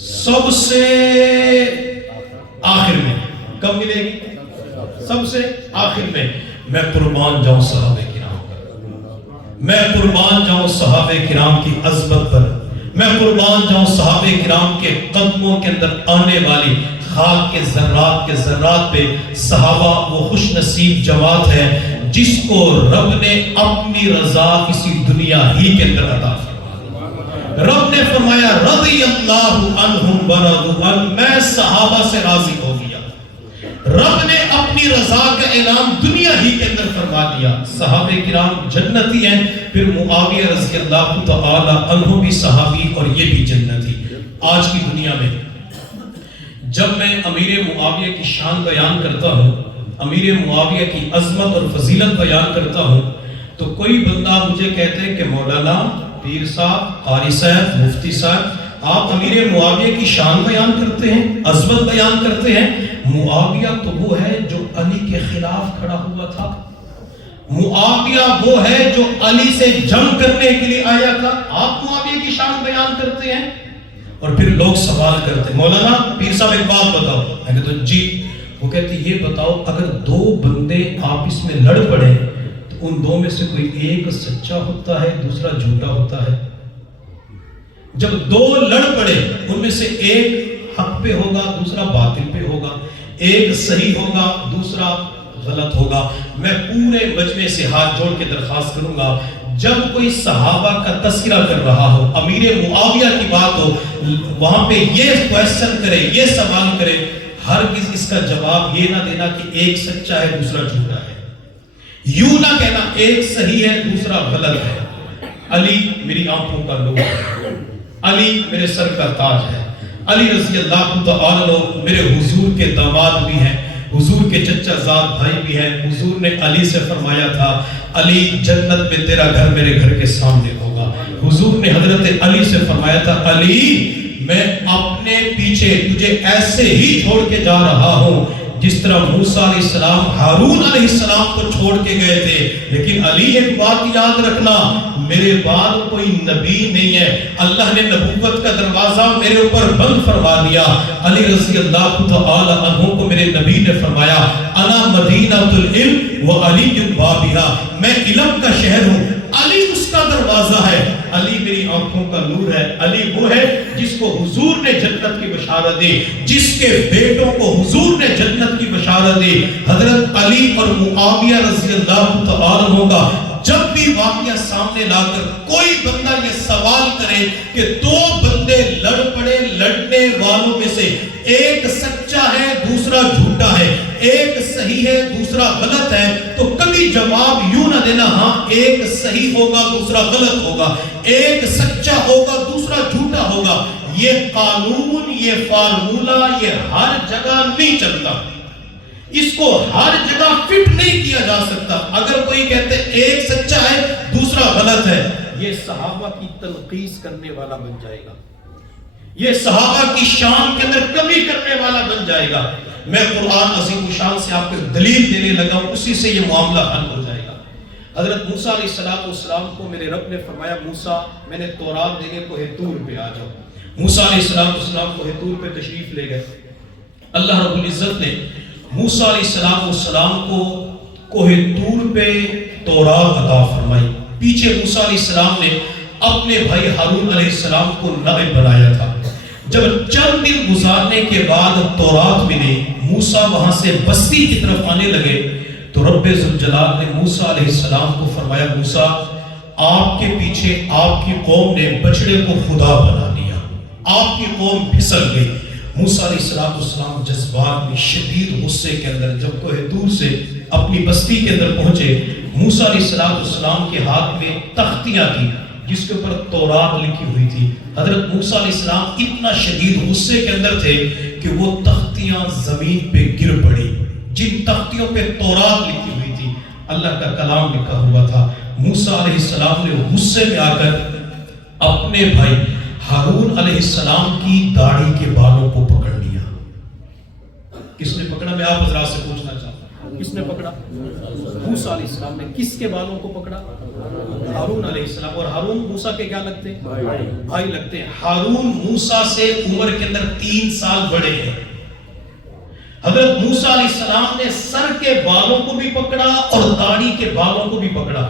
سب سے آخر میں. کب ملے گی؟ سب سے آخر میں. میں قربان جاؤں صحابہ کرام پر, میں قربان جاؤں صحابہ کرام کی عظمت پر, میں قربان جاؤں صحابہ کرام کے قدموں کے اندر آنے والی خاک کے ذرات پہ. صحابہ وہ خوش نصیب جماعت ہے جس کو رب نے اپنی رضا اسی دنیا ہی کے اندر عطا فرمائی. رب نے فرمایا رضی اللہ عنہم ورضوا عنہ, میں صحابہ سے راضی ہو گیا. رب نے اپنی رضا کا اعلان دنیا ہی کے اندر فرما دیا. صحابہ کرام جنتی ہیں. پھر معاویہ رضی اللہ تعالی عنہ بھی صحابی اور یہ بھی جنتی. آج کی دنیا میں جب میں امیر معاویہ کی شان بیان کرتا ہوں, امیر معاویہ کی عظمت اور فضیلت بیان کرتا ہوں, تو کوئی بندہ مجھے کہتے ہیں کہ مولانا, پیر صاحب, قاری صاحب, مفتی صاحب, آپ امیر معاویہ کی شان بیان کرتے ہیں, عظمت بیان کرتے ہیں. معاویہ تو وہ ہے جو علی کے خلاف کھڑا ہوا تھا. معاویہ وہ ہے جو علی سے جنگ کرنے کے لیے آیا تھا. آپ معاویہ کی شان بیان کرتے ہیں. اور پھر لوگ سوال کرتے ہیں مولانا پیر صاحب ایک بات بتاؤ. میں کہتا ہوں جی. وہ کہتے ہیں یہ بتاؤ اگر دو بندے آپس میں لڑ پڑے تو ان دو میں سے کوئی ایک سچا ہوتا ہے دوسرا جھوٹا ہوتا ہے؟ جب دو لڑ پڑے ان میں سے ایک حق پہ ہوگا دوسرا باطل پہ ہوگا, ایک صحیح ہوگا دوسرا غلط ہوگا. میں پورے مجمع سے ہاتھ جوڑ کے درخواست کروں گا جب کوئی صحابہ کا تذکرہ کر رہا ہو, امیر معاویہ کی بات ہو, وہاں پہ یہ کویسچن کرے, یہ سوال کرے, ہرگز اس کا جواب یہ نہ دینا کہ ایک سچا ہے دوسرا جھوٹا ہے. یوں نہ کہنا ایک صحیح ہے دوسرا غلط ہے. علی میری آنکھوں کا نور ہے, علی میرے سر کا تاج ہے, علی رضی اللہ تعالی عنہ میرے حضور کے داماد بھی ہیں, حضور کے چچا زاد بھائی بھی ہیں. حضور نے علی سے فرمایا تھا علی جنت میں تیرا گھر میرے گھر کے سامنے ہوگا. حضور نے حضرت علی سے فرمایا تھا علی میں اپنے پیچھے تجھے ایسے ہی چھوڑ کے جا رہا ہوں جس طرح موسیٰ علیہ السلام ہارون علیہ السلام کو چھوڑ کے گئے تھے. لیکن علی ایک بات یاد رکھنا, میرے بعد کوئی نبی نہیں ہے. اللہ نے نبوت کا دروازہ میرے اوپر بند فرما دیا. علی رضی اللہ تعالی عنہ کو میرے نبی نے فرمایا انا مدینہ العلم و علی بابھا, میں علم کا شہر ہوں, علی اس کا دروازہ ہے. علی میری آنکھوں کا نور ہے. علی وہ ہے جس کو حضور نے جنت کی بشارت دی, جس کے بیٹوں کو حضور نے جنت کی بشارت دی. حضرت علی اور معاویہ رضی اللہ تعالی عنہ کا جب بھی واقعہ سامنے لا کر کوئی بندہ یہ سوال کرے کہ دو بندے لڑ پڑے, لڑنے والوں میں سے ایک سچا ہے دوسرا جھوٹا ہے, ایک صحیح ہے دوسرا غلط ہے, تو کبھی جواب یوں نہ دینا ہاں ایک صحیح ہوگا دوسرا غلط ہوگا, ایک سچا ہوگا دوسرا جھوٹا ہوگا. یہ قانون, یہ فارمولہ یہ ہر جگہ نہیں چلتا, اس کو ہر جگہ فٹ نہیں کیا جا سکتا. اگر کوئی کہتے ایک سچا ہے دوسرا غلط ہے, یہ صحابہ کی تنقیص کرنے والا بن جائے گا, یہ صحابہ کی شان کے اندر کمی کرنے والا بن جائے گا. میں قرآن عظیم شان سے آپ کو دلیل دینے لگا ہوں, اسی سے یہ معاملہ حل ہو جائے گا. حضرت موسیٰ علیہ السلام کو میرے رب نے فرمایا موسیٰ میں نے تورات دینے کوہ طور پہ آ جاؤ. موسیٰ علیہ السلام کوہ طور پہ تشریف لے گئے. اللہ رب العزت نے موسیٰ علیہ السلام کو کوہ طور پہ تورات عطا فرمائی. پیچھے موسیٰ علیہ السلام نے اپنے بھائی ہارون علیہ السلام کو نائب بنایا تھا. جب چند دن گزارنے کے بعد تورات ملی، موسیٰ وہاں سے بستی کی طرف آنے لگے تو رب ذوالجلال نے موسیٰ علیہ السلام کو فرمایا موسیٰ آپ کے پیچھے آپ کی قوم نے بچڑے کو خدا بنا لیا، آپ کی قوم پھسل گئی. موسیٰ علیہ السلام جذبات میں شدید غصے کے اندر جب کوہ طور سے اپنی بستی کے اندر پہنچے، موسیٰ علیہ السلام کے ہاتھ میں تختیاں تھی جس کے اوپر تورات لکھی ہوئی تھی. حضرت موسیٰ علیہ السلام اتنا شدید غصے کے اندر تھے کہ وہ تختیاں زمین پہ گر پڑی. جن تختیوں پہ تورات لکھی ہوئی تھی، اللہ کا کلام لکھا ہوا تھا، موسیٰ علیہ السلام نے غصے میں آ کر اپنے بھائی ہارون علیہ السلام کی داڑھی کے بالوں کو پکڑ لیا. کس نے پکڑا؟ میں آپ حضرات سے پوچھنا چاہتا ہوں، کس نے پکڑا؟ موسیٰ علیہ السلام نے. کس کے بالوں کو پکڑا؟ ہارون علیہ السلام. اور ہارون موسیٰ کے کیا لگتے ہیں؟ بھائی لگتے ہیں. ہارون موسیٰ سے عمر کے اندر 3 سال بڑے ہیں. حضرت موسیٰ علیہ السلام نے سر کے بالوں کو بھی پکڑا اور داڑھی کے بالوں کو بھی پکڑا.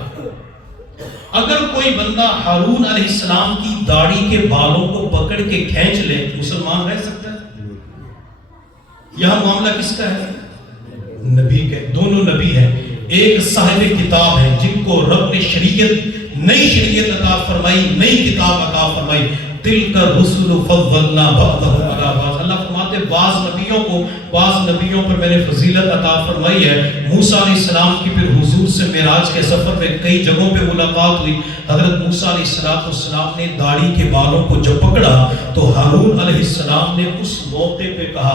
اگر کوئی بندہ ہارون علیہ السلام کی داڑھی کے بالوں کو پکڑ کے کھینچ لے، مسلمان رہ سکتا ہے؟ یہاں معاملہ کس کا ہے؟ نبی کے. دونوں نبی ہیں، ایک صاحب کتاب ہے جن کو رب نے نئی شریعت عطا فرمائی، نئی کتاب عطا فرمائی. تلک الرسل فضلنا بعضهم علی بعض. اللہ فرماتے بعض نبیوں پر میں نے فضیلت عطا فرمائی ہے. موسیٰ علیہ السلام کی پھر حضور سے معراج کے سفر میں کئی جگہوں پہ ملاقات ہوئی. حضرت موسیٰ علیہ السلام نے داڑھی کے بالوں کو جب پکڑا تو ہارون علیہ السلام نے اس موقع پہ کہا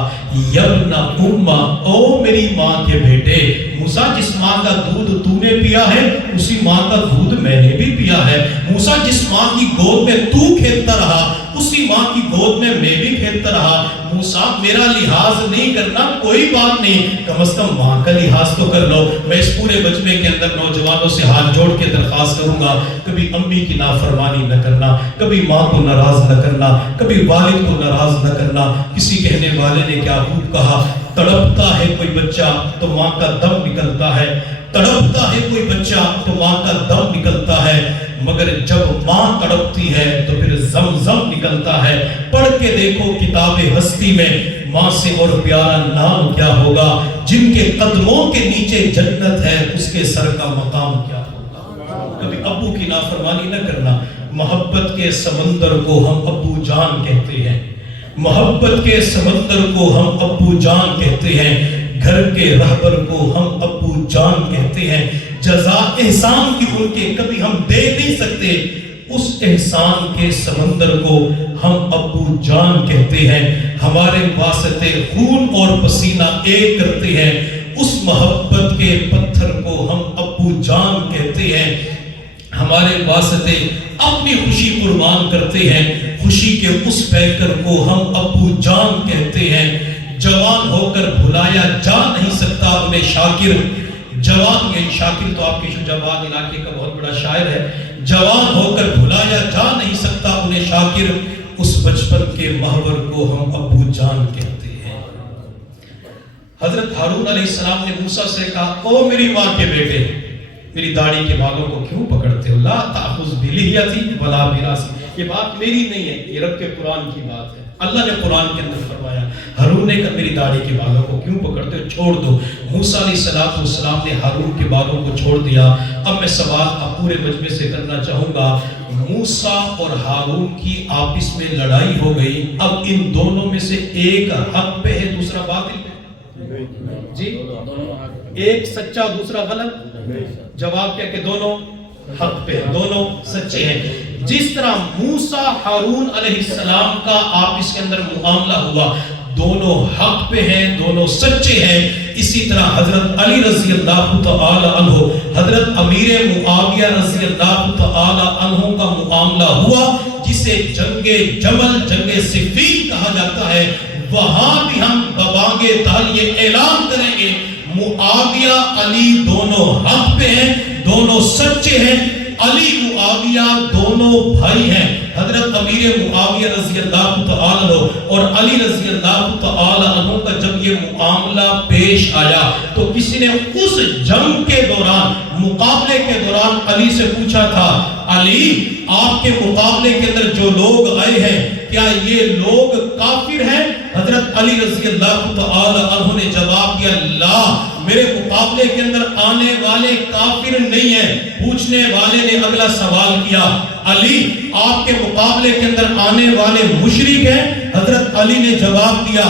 یبن امہ، او میری ماں کے بیٹے. موسیٰ جس ماں کا دودھ تو نے پیا ہے اسی ماں کا دودھ میں نے بھی پیا ہے. موسیٰ جس ماں کی گود میں تو کھیلتا رہا اسی ماں کی گود میں بھی کھیلتا رہا. موسیٰ میرا لحاظ نہیں کرنا کوئی بات نہیں، کم از کم ماں کا لحاظ تو کر لو. میں اس پورے مجمع کے اندر نوجوانوں سے ہاتھ جوڑ کے درخواست کروں گا، کبھی امی کی نافرمانی نہ کرنا، کبھی ماں کو ناراض نہ کرنا، کبھی والد کو ناراض نہ کرنا. کسی کہنے والے نے کیا خوب کہا، تڑپتا ہے کوئی بچہ تو ماں کا دم نکلتا ہے، تڑپتا ہے کوئی بچہ تو ماں کا دم نکلتا ہے، مگر جب ماں تڑپتی ہے تو پھر زمزم نکلتا ہے. پڑھ کے دیکھو کتاب ہستی میں ماں سے اور پیارا نام کیا ہوگا. جن کے قدموں کے نیچے جنت ہے اس کے سر کا مقام کیا ہوگا. کبھی ابو کی نافرمانی نہ کرنا. محبت کے سمندر کو ہم ابو جان کہتے ہیں، محبت کے سمندر کو ہم ابو جان کہتے ہیں، گھر کے رہبر کو ہم ابو جان کہتے ہیں. جزا احسان کی ان کے کبھی ہم دے نہیں سکتے، اس احسان کے سمندر کو ہم ابو جان کہتے ہیں. ہمارے واسطے خون اور پسینہ ایک کرتے ہیں، اس محبت کے پتھر کو ہم ابو جان کہتے ہیں. ہمارے واسطے اپنی خوشی قربان کرتے ہیں، خوشی کے اس پیکر کو ہم ابو جان کہتے ہیں. جوان ہو کر بھلایا جا نہیں سکتا انہیں شاکر. جوان یہ شاکر تو آپ کے شجاعت علاقے کا بہت بڑا شاعر ہے. جوان ہو کر بھلایا جا نہیں سکتا انہیں شاکر، اس بچپن کے محور کو ہم ابو جان کہتے ہیں. حضرت ہارون علیہ السلام نے موسیٰ سے کہا او میری ماں کے بیٹے، میری داڑھی کے بالوں کو کیوں پکڑتے ہو؟ لا تأخذ بلحیتی ولا براسی. یہ بات میری نہیں ہے، یہ رب کے قرآن کی بات ہے. اللہ نے قرآن کے اندر فرمایا. ہارون نے کہا میری داڑھی کے بالوں کو کیوں پکڑتے ہو؟ چھوڑ دو. موسیٰ علیہ السلام نے ہارون کے بالوں کو چھوڑ دیا. اب میں سوال آپ پورے مجمع سے کرنا چاہوں گا. موسیٰ اور ہارون کی آپس میں لڑائی ہو گئی، اب ان دونوں میں سے ایک حق پہ ہے دوسرا باطل پہ. جی ایک سچا دوسرا غلط. جواب کیا کہ دونوں حق پہ ہیں، دونوں سچے ہیں. جس طرح موسیٰ ہارون علیہ السلام کا آپس کے اندر معاملہ ہوا، دونوں حق پہ ہیں، دونوں سچے ہیں، اسی طرح حضرت علی رضی اللہ تعالی عنہ، حضرت امیر معاویہ رضی اللہ تعالی عنہ کا معاملہ ہوا، جسے جنگ جمل، جنگ صفین کہا جاتا ہے. وہاں بھی ہم ببانگ تال یہ اعلان کریں گے معاویہ علی دونوں حق پہ ہیں، دونوں سچے ہیں. علی معاویہ دونوں بھائی ہیں. حضرت امیر معاویہ رضی اللہ تعالی عنہ اور علی رضی اللہ تعالی عنہ کا جب یہ معاملہ پیش آیا تو کسی نے اس جنگ کے دوران، مقابلے کے دوران علی سے پوچھا تھا، علی آپ کے مقابلے کے اندر جو لوگ آئے ہیں کیا یہ لوگ کافر ہیں؟ حضرت علی رضی اللہ تعالی عنہ نے جواب دیا، لا، میرے مقابلے کے اندر آنے والے کافر نہیں ہیں۔ پوچھنے والے نے اگلا سوال کیا، علی آپ کے مقابلے کے اندر آنے والے مشرک ہیں؟ حضرت علی نے جواب دیا،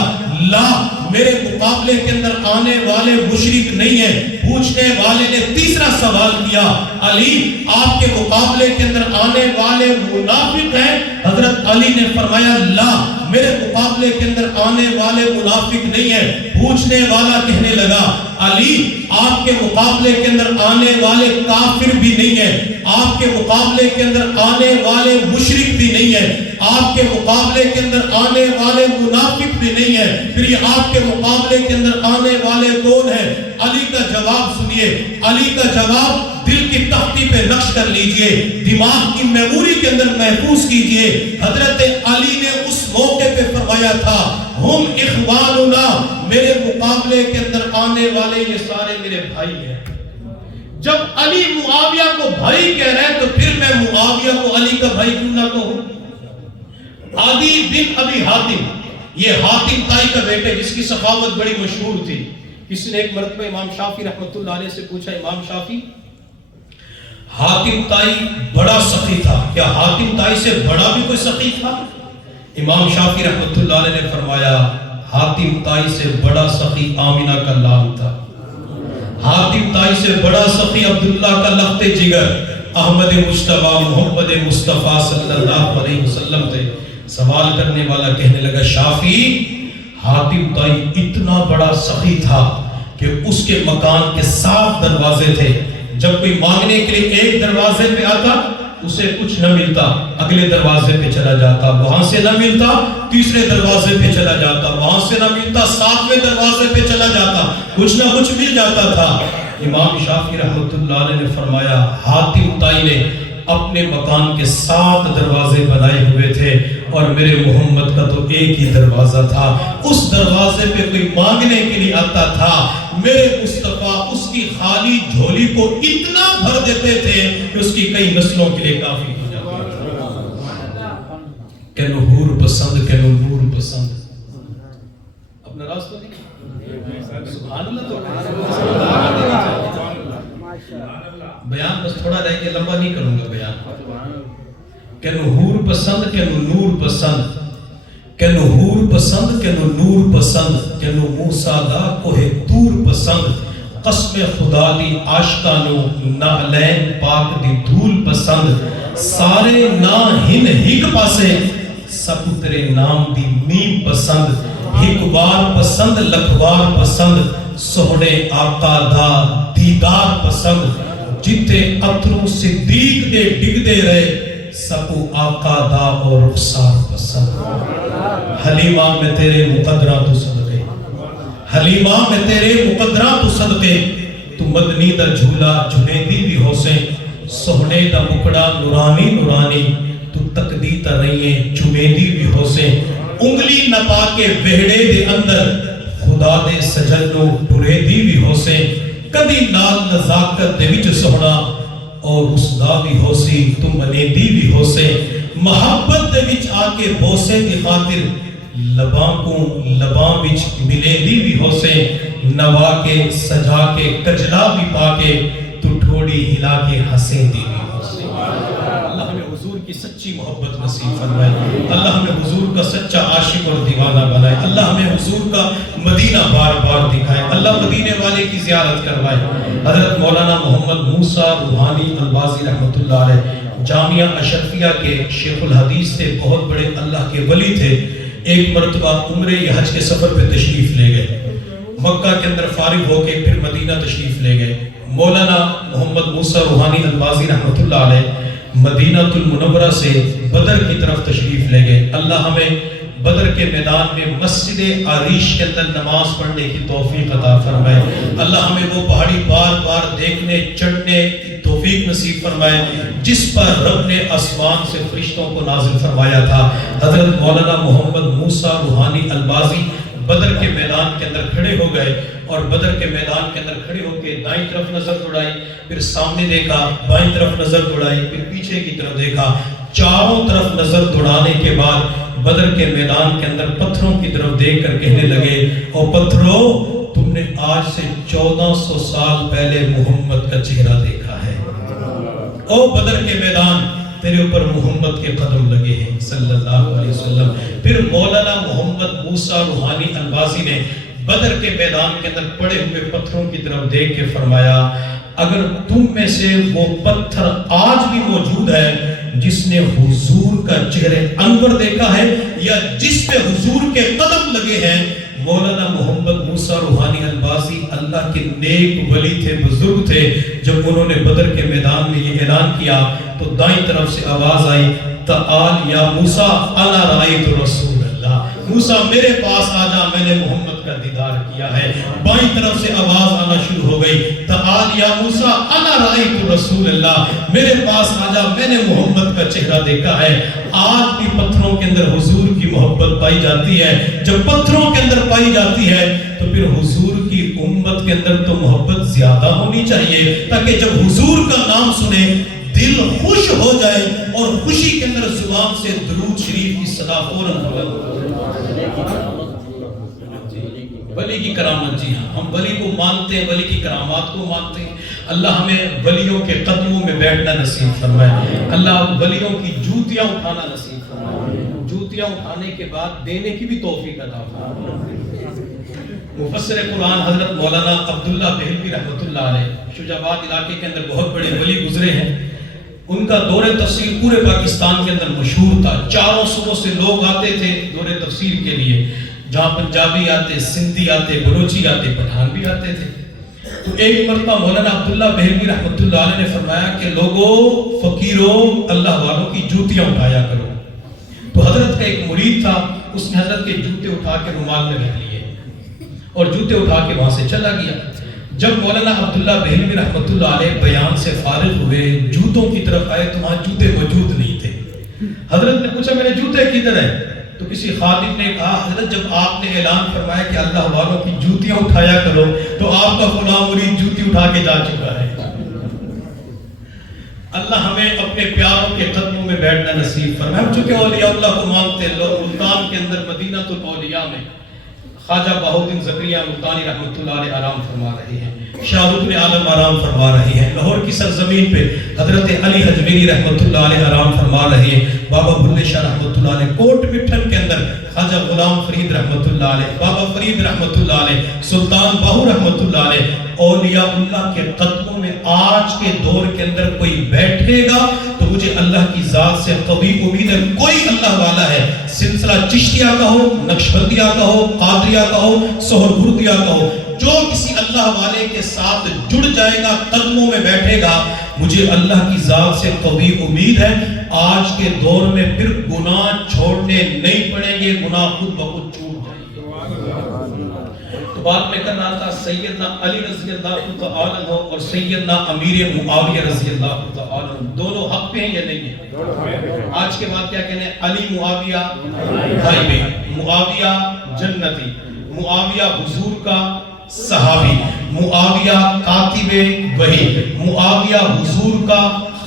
لا، میرے مقابلے کے اندر آنے والے مشرک نہیں ہیں۔ پوچھنے والے نے تیسرا سوال کیا، علی آپ کے مقابلے کے اندر آنے والے منافق ہیں؟ حضرت علی نے فرمایا، لا، میرے مقابلے کے اندر آنے والے منافق نہیں ہیں۔ پوچھنے والا کہنے لگا، علی آپ کے مقابلے کے اندر آنے والے کافر بھی نہیں ہیں، آپ کے مقابلے کے اندر آنے والے مشرک بھی نہیں ہیں، آپ کے مقابلے کے اندر آنے والے منافق بھی نہیں ہیں، پھر یہ آپ کے مقابلے کے اندر آنے والے کون ہیں؟ علی کا جواب سنیے، علی کا جواب دل کی تختی پہ نقش کر لیجئے، دماغ کی میموری کے اندر محفوظ کیجئے۔ حضرت علی نے اس موقع پہ فرمایا تھا، ہم اخواننا، میرے مقابلے کے اندر آنے والے یہ سارے میرے بھائی ہیں۔ جب علی معاویہ کو بھائی کہہ رہے ہیں تو پھر میں معاویہ کو علی کا بھائی کیوں نہ کہوں؟ عدی بن ابی حاتم، یہ حاتم تائی کا بیٹا جس کی سخاوت بڑی مشہور تھی۔ کسی نے ایک مرتبہ امام شافعی رحمۃ اللہ علیہ سے پوچھا، امام شافعی، حاتم تائی بڑا سخی تھا، کیا حاتم تائی سے بڑا بھی کوئی سخی تھا؟ امام شافعی رحمۃ اللہ علیہ نے فرمایا، حاتم تائی سے بڑا سخی آمینہ کا لال تھا، حاتم تائی سے بڑا سخی عبداللہ کا لخت جگر احمد مجتبی محمد مصطفیٰ صلی اللہ علیہ وسلم تھے۔ سوال کرنے والا کہنے لگا، شافعی، حاتم تائی اتنا بڑا سخی تھا کہ اس کے مکان کے 7 دروازے تھے، جب کوئی مانگنے کے لیے ایک دروازے پہ آتا اسے کچھ نہ ملتا، اگلے دروازے پہ چلا جاتا، وہاں سے نہ ملتا، تیسرے دروازے پہ چلا جاتا، وہاں سے نہ ملتا، 7ویں دروازے پہ چلا جاتا، کچھ نہ کچھ مل جاتا تھا۔ امام شافعی رحمۃ اللہ علیہ نے فرمایا، حاتم تائی نے اپنے مکان کے 7 دروازے بنائے ہوئے تھے اور میرے محمد کا تو ایک ہی دروازہ تھا، اس دروازے پہ کوئی مانگنے کے لیے آتا تھا، میرے مصطفیٰ اس کی خالی جھولی کو اتنا بھر دیتے تھے کہ اس کی کئی نسلوں کے لیے کافی ہو جاتا۔ کہ نور پسند، کہ نور پسند، اپنا راستہ نہیں، سبحان اللہ، تو بیان بس تھوڑا رہ کے لمبا نہیں کروں گا بیان۔ کہ نور پسند، کہ نور پسند، کہ نور پسند، کہ نور پسند، کہ موسیٰ دا کوہ طور پسند، قسم خدا دی عاشقانو نعلین پاک دی دھول پسند، سارے نا ہن ہک پاسے سب تیرے نام دی میم پسند، ہک وار پسند لکھوار پسند، سوہنے آقا دا دیدار پسند، جتے اتروں صدیق دے ڈگ دے رہے سبو آقا دا اور رخسار پسند۔ حلیمہ میں تیرے مقدرہ تو صدقے، حلیمہ میں تیرے مقدرہ تو صدقے، تو مدنی دا جھولا جنیدی بھی ہو سے، سہنے دا مکڑا نورانی نورانی، تو تقدی تا رہیے چمیدی بھی ہو سے، انگلی نپا کے وہڑے دے اندر خدا دے سجدوں ٹریدی بھی ہو سے، کدی نال نزاکت دے وچ سہنا اور اس دا بھی ہو سی، تم منیدی بھی ہو سے، محبت دے وچ آکے بوسے دی خاطر لباں کو لباں وچ ملے دی بھی ہو سے، نوا کے سجا کے کجلا بھی پا کے تو ٹھوڑی ہلا کے ہنسیں دی بھی ہو سے۔ اللہ ہمیں حضور کی سچی محبت نصیب فرمائے، اللہ ہمیں حضور کا سچا عاشق اور دیوانہ بنائے، اللہ ہمیں حضور کا مدینہ بار بار دکھائے، اللہ مدینے والے کی زیارت کروائے۔ حضرت مولانا محمد موسیٰ روحانی البازی رحمۃ اللہ علیہ جامعہ اشرفیہ کے شیخ الحدیث تھے، بہت بڑے اللہ کے ولی تھے۔ ایک مرتبہ عمرے یا حج کے سفر پہ تشریف لے گئے، مکہ کے اندر فارغ ہو کے پھر مدینہ تشریف لے گئے۔ مولانا محمد موسیٰ روحانی البازی رحمۃ اللہ علیہ مدینہ المنورہ سے بدر کی طرف تشریف لے گئے۔ اللہ ہمیں بدر کے میدان میں مسجد عریش کے اندر نماز پڑھنے کی توفیق عطا فرمائے۔ اللہ ہمیں وہ پہاڑی بار بار دیکھنے چڑھنے کی توفیق نصیب فرمائے جس پر رب نے آسمان سے فرشتوں کو نازل فرمایا تھا۔ حضرت مولانا محمد موسیٰ روحانی البازی بدر کے میدان کے اندر کھڑے ہو گئے اور بدر کے میدان کے اندر کھڑے ہو کے دائیں طرف نظر دوڑائی، پھر سامنے دیکھا، بائیں طرف نظر دوڑائی، پھر پیچھے کی طرف دیکھا، چاروں طرف نظر دوڑانے کے بعد بدر کے میدان کے اندر پتھروں کی طرف دیکھ کر کہنے لگے، او پتھروں تم نے آج سے 1400 سال پہلے محمد کا چہرہ دیکھا ہے، او بدر کے میدان تیرے اوپر محمد کے قدم لگے ہیں صلی اللہ علیہ وسلم۔ پھر مولانا محمد موسیٰ روحانی البازی نے بدر کے میدان کے اندر پڑے ہوئے پتھروں کی طرف دیکھ کے فرمایا، اگر تم میں سے وہ پتھر آج بھی موجود ہے جس نے حضور کا چہرہ انور دیکھا ہے یا جس پہ حضور کے قدم لگے ہیں، مولانا محمد موسیٰ روحانی البازی اللہ کے نیک ولی تھے، بزرگ تھے، جب انہوں نے بدر کے میدان میں یہ اعلان کیا تو دائیں طرف سے آواز آئی، تعال یا موسیٰ انا رأیت رسول اللہ، موسیٰ میرے پاس آجا میں نے محمد کا دیدار کیا ہے۔ بائیں طرف سے آواز آنا شروع ہو گئی، تعال یا موسیٰ انا رأیت رسول اللہ، میرے پاس آجا میں نے محمد کا چہرہ دیکھا ہے۔ آج بھی پتھروں کے اندر حضور کی محبت پائی جاتی ہے، جب پتھروں کے اندر پائی جاتی ہے تو پھر حضور کی امت کے اندر تو محبت زیادہ ہونی چاہیے تاکہ جب حضور کا نام سنے دل خوش ہو جائے اور خوشی کے اندر زبان سے درود شریف کی صدا فوراً بلند۔ ولی کی کرامت، جی ہاں ہم ولی کو مانتے ہیں، ولی کی کرامات کو مانتے ہیں۔ اللہ ہمیں ولیوں کے قدموں میں بیٹھنا نصیب فرمائے، اللہ ولیوں کی جوتیاں اٹھانا نصیب فرمائے، جوتیاں اٹھانے کے بعد دینے کی بھی توفیق عطا فرمائے۔ مفسر قرآن حضرت مولانا عبداللہ بہلوی رحمۃ اللہ علیہ شجاع آباد علاقے کے اندر بہت بڑے ولی گزرے ہیں، ان کا دور تفسیر پورے پاکستان کے اندر مشہور تھا، چاروں صوبوں سے لوگ آتے تھے دور تفسیر کے لیے، جہاں پنجابی آتے، سندھی آتے، بلوچی آتے، پٹھان بھی آتے تھے۔ تو ایک مرتبہ مولانا عبداللہ بہلوی رحمۃ اللہ علیہ نے فرمایا کہ لوگوں، فقیروں، اللہ والوں کی جوتیاں اٹھایا کرو۔ تو حضرت کا ایک مرید تھا، اس نے حضرت کے جوتے اٹھا کے رومال میں رکھ لیے اور جوتے اٹھا کے وہاں سے چلا گیا۔ جب مولانا عبداللہ بہلوی رحمۃ اللہ علیہ بیان سے فارغ ہوئے، جوتوں کی طرف آئے تو وہاں جوتے موجود نہیں تھے۔ حضرت نے پوچھا میرے جوتے کدھر ہیں؟ تو کسی خادم نے کہا حضرت جب آپ نے اعلان فرمایا کہ اللہ والوں کی جوتیاں اٹھایا کرو تو آپ کا فلاں مرید جوتی اٹھا کے جا چکا ہے۔ اللہ ہمیں اپنے پیاروں کے قدموں میں بیٹھنا نصیب فرمائے۔ ہم چونکہ اولیاء اللہ کو مانتے ہیں، لوگ ملتان کے اندر مدینہ الاولیاء میں خواجہ بہاؤالدین زکریا ملتانی رحمۃ اللہ علیہ آرام فرما رہے ہیں، شاہ رکن عالم آرام فرما رہے ہیں، لاہور کی سرزمین پہ حضرت علی حجویری رحمۃ اللہ علیہ آرام فرما رہے ہیں، بابا بلے شاہ رحمۃ اللہ علیہ، کوٹ مٹھن کے اندر خواجہ غلام فرید رحمۃ اللہ علیہ، بابا فرید رحمۃ اللہ علیہ، سلطان باہو رحمۃ اللہ علیہ۔ اولیاء اللہ کے قدموں میں آج کے دور کے اندر کوئی بیٹھے گا تو مجھے اللہ کی ذات سے قوی امید ہے کوئی اللہ والا ہے، سلسلہ چشتیہ کا ہو، نقشبندیہ کا ہو، قادریہ کا ہو، سہربردیہ کا ہو، جو کسی اللہ والے کے ساتھ جڑ جائے گا، قدموں میں بیٹھے گا، مجھے اللہ کی ذات سے قوی امید ہے آج کے دور میں پھر گناہ چھوڑنے نہیں پڑیں گے، گناہ خود بخود چھوٹ جائیں گے۔ تو بات میں کر رہا تھا سیدنا علی رضی اللہ تعالیٰ عنہ اور سیدنا امیر معاویہ رضی اللہ تعالیٰ عنہ دونوں حق پہ ہیں یا نہیں ہیں؟ آج کے بعد کیا کہنے ہیں؟ علی معاویہ بھائی بہن، معاویہ جنتی، معاویہ حضور کا صحابی، معاویہ کاتب وحی، معاویہ حضور کا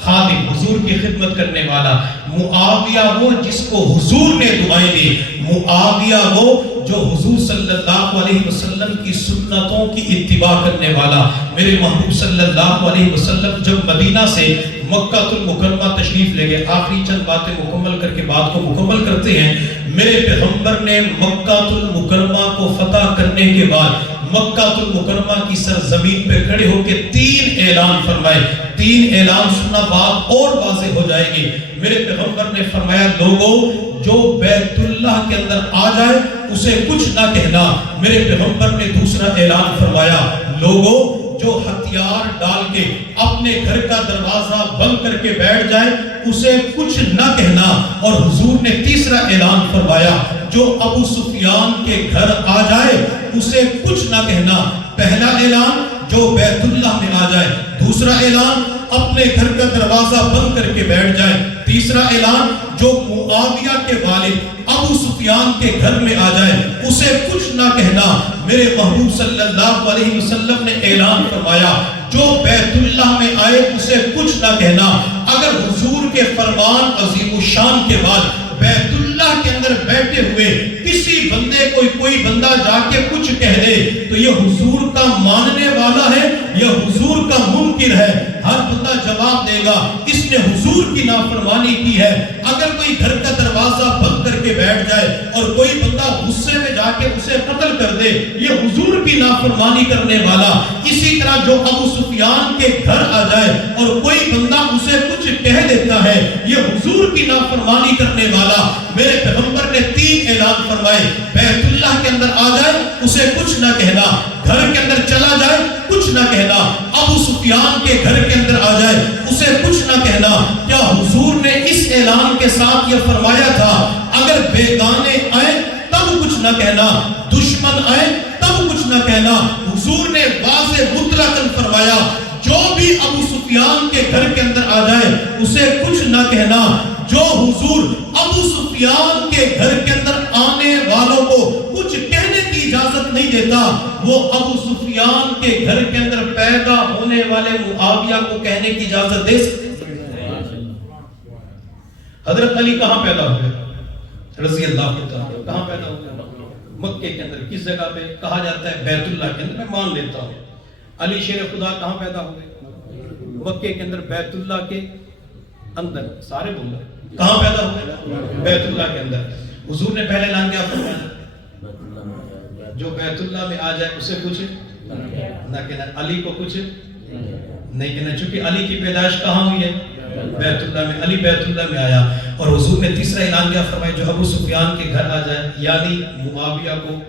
خادم، حضور کی خدمت کرنے والا، معاویہ وہ جس کو حضور نے دعائیں دی، معاویہ وہ جو حضور صلی اللہ علیہ وسلم کی سنتوں کی اتباع کرنے والا۔ میرے محبوب صلی اللہ علیہ وسلم جب مدینہ سے مکہ المکرمہ تشریف لے گئے، آخری چند باتیں مکمل کر کے بات کو مکمل کرتے ہیں۔ میرے پیغمبر نے مکہ المکرمہ کو فتح کرنے کے بعد مکہ المکرمہ کی سرزمین پہ کھڑے ہو کے 3 اعلان فرمائے۔ 3 اعلان سننا بات اور واضح ہو جائے گی۔ میرے پیغمبر نے فرمایا لوگوں جو بیت اللہ کے اندر آ جائے اسے کچھ نہ کہنا۔ میرے پیغمبر نے دوسرا اعلان فرمایا لوگوں جو ہتھیار ڈال کے اپنے گھر کا دروازہ بند کر کے بیٹھ جائے اسے کچھ نہ کہنا. اور حضور نے تیسرا اعلان فرمایا جو ابو سفیان کے گھر آ جائے اسے کچھ نہ کہنا. پہلا اعلان جو بیت اللہ میں آ جائے. دوسرا اعلان اپنے گھر کا دروازہ بند کر کے بیٹھ جائے. تیسرا اعلان جو معاویہ کے والد ابو سفیان کے گھر میں آ جائے اسے کچھ نہ کہنا. میرے محبوب صلی اللہ علیہ وسلم نے اعلان فرمایا جو بیت اللہ میں آئے اسے کچھ نہ کہنا. اگر حضور کے فرمان عظیم الشان کے بعد بیت اللہ کے اندر بیٹھے ہوئے کسی بندے کو کوئی بندہ جا کے کچھ کہہ دے تو یہ حضور کا ماننے والا ہے یا حضور کا منکر ہے؟ ہر بندہ جواب دے گا اس نے حضور کی نافرمانی کی ہے. اگر کوئی گھر کا دروازہ بند کر کے بیٹھ جائے اور کوئی بندہ غصے میں جا کے اسے قتل کر دے یہ حضور کی نافرمانی کرنے والا. اسی طرح جو ابو سفیان کے گھر آ جائے اور کوئی بندہ اسے کچھ کہہ دیتا ہے یہ حضور کی نافرمانی کرنے والا. میرے پیغمبر نے 3 اعلان فرمائے. بیت اللہ کے اندر آ جائے اسے کچھ نہ کہنا. گھر کے اندر چلا جائے کچھ نہ کہنا. ابو سفیان کے گھر کے اندر آ جائے اسے کچھ نہ کہنا. کیا حضور نے اس اعلان کے ساتھ یہ فرمایا تھا اگر بیگانے آئے تب کچھ نہ کہنا, دشمن آئے تب کچھ نہ کہنا؟ حضور نے واضح مطلقاً فرمایا جو بھی ابو سفیان کے گھر کے اندر آ جائے اسے کچھ نہ کہنا. جو حضور ابو سفیان کے گھر کے اندر آنے والوں کو کچھ کہنے کی اجازت نہیں دیتا وہ ابو سفیان کے گھر کے اندر پیدا ہونے والے معاویہ کو کہنے کی اجازت دے سکتے؟ حضرت علی کہاں پیدا ہوئے رضی اللہ عنہ؟ کہاں پیدا ہوئے؟ مکے کے اندر. کس جگہ پہ؟ کہا جاتا ہے بیت اللہ کے اندر. میں مان لیتا ہوں. علی شیر خدا کہاں پیدا ہوئے؟ مکے کے اندر بیت اللہ کے اندر. سارے بول رہے کہاں پیدا ہوئے؟ بیت اللہ کے اندر. حضور نے پہلے اعلان کیا فرمایا جو بیت اللہ میں آ جائے اسے کچھ نہ کہنا. علی کو کچھ نہیں کہنا چونکہ علی کی پیدائش کہاں ہوئی ہے؟ بیت اللہ میں. علی بیت اللہ میں آیا. اور حضور نے تیسرا اعلان کیا فرمایا جو ابو سفیان کے گھر آ جائے یعنی معاویہ کو.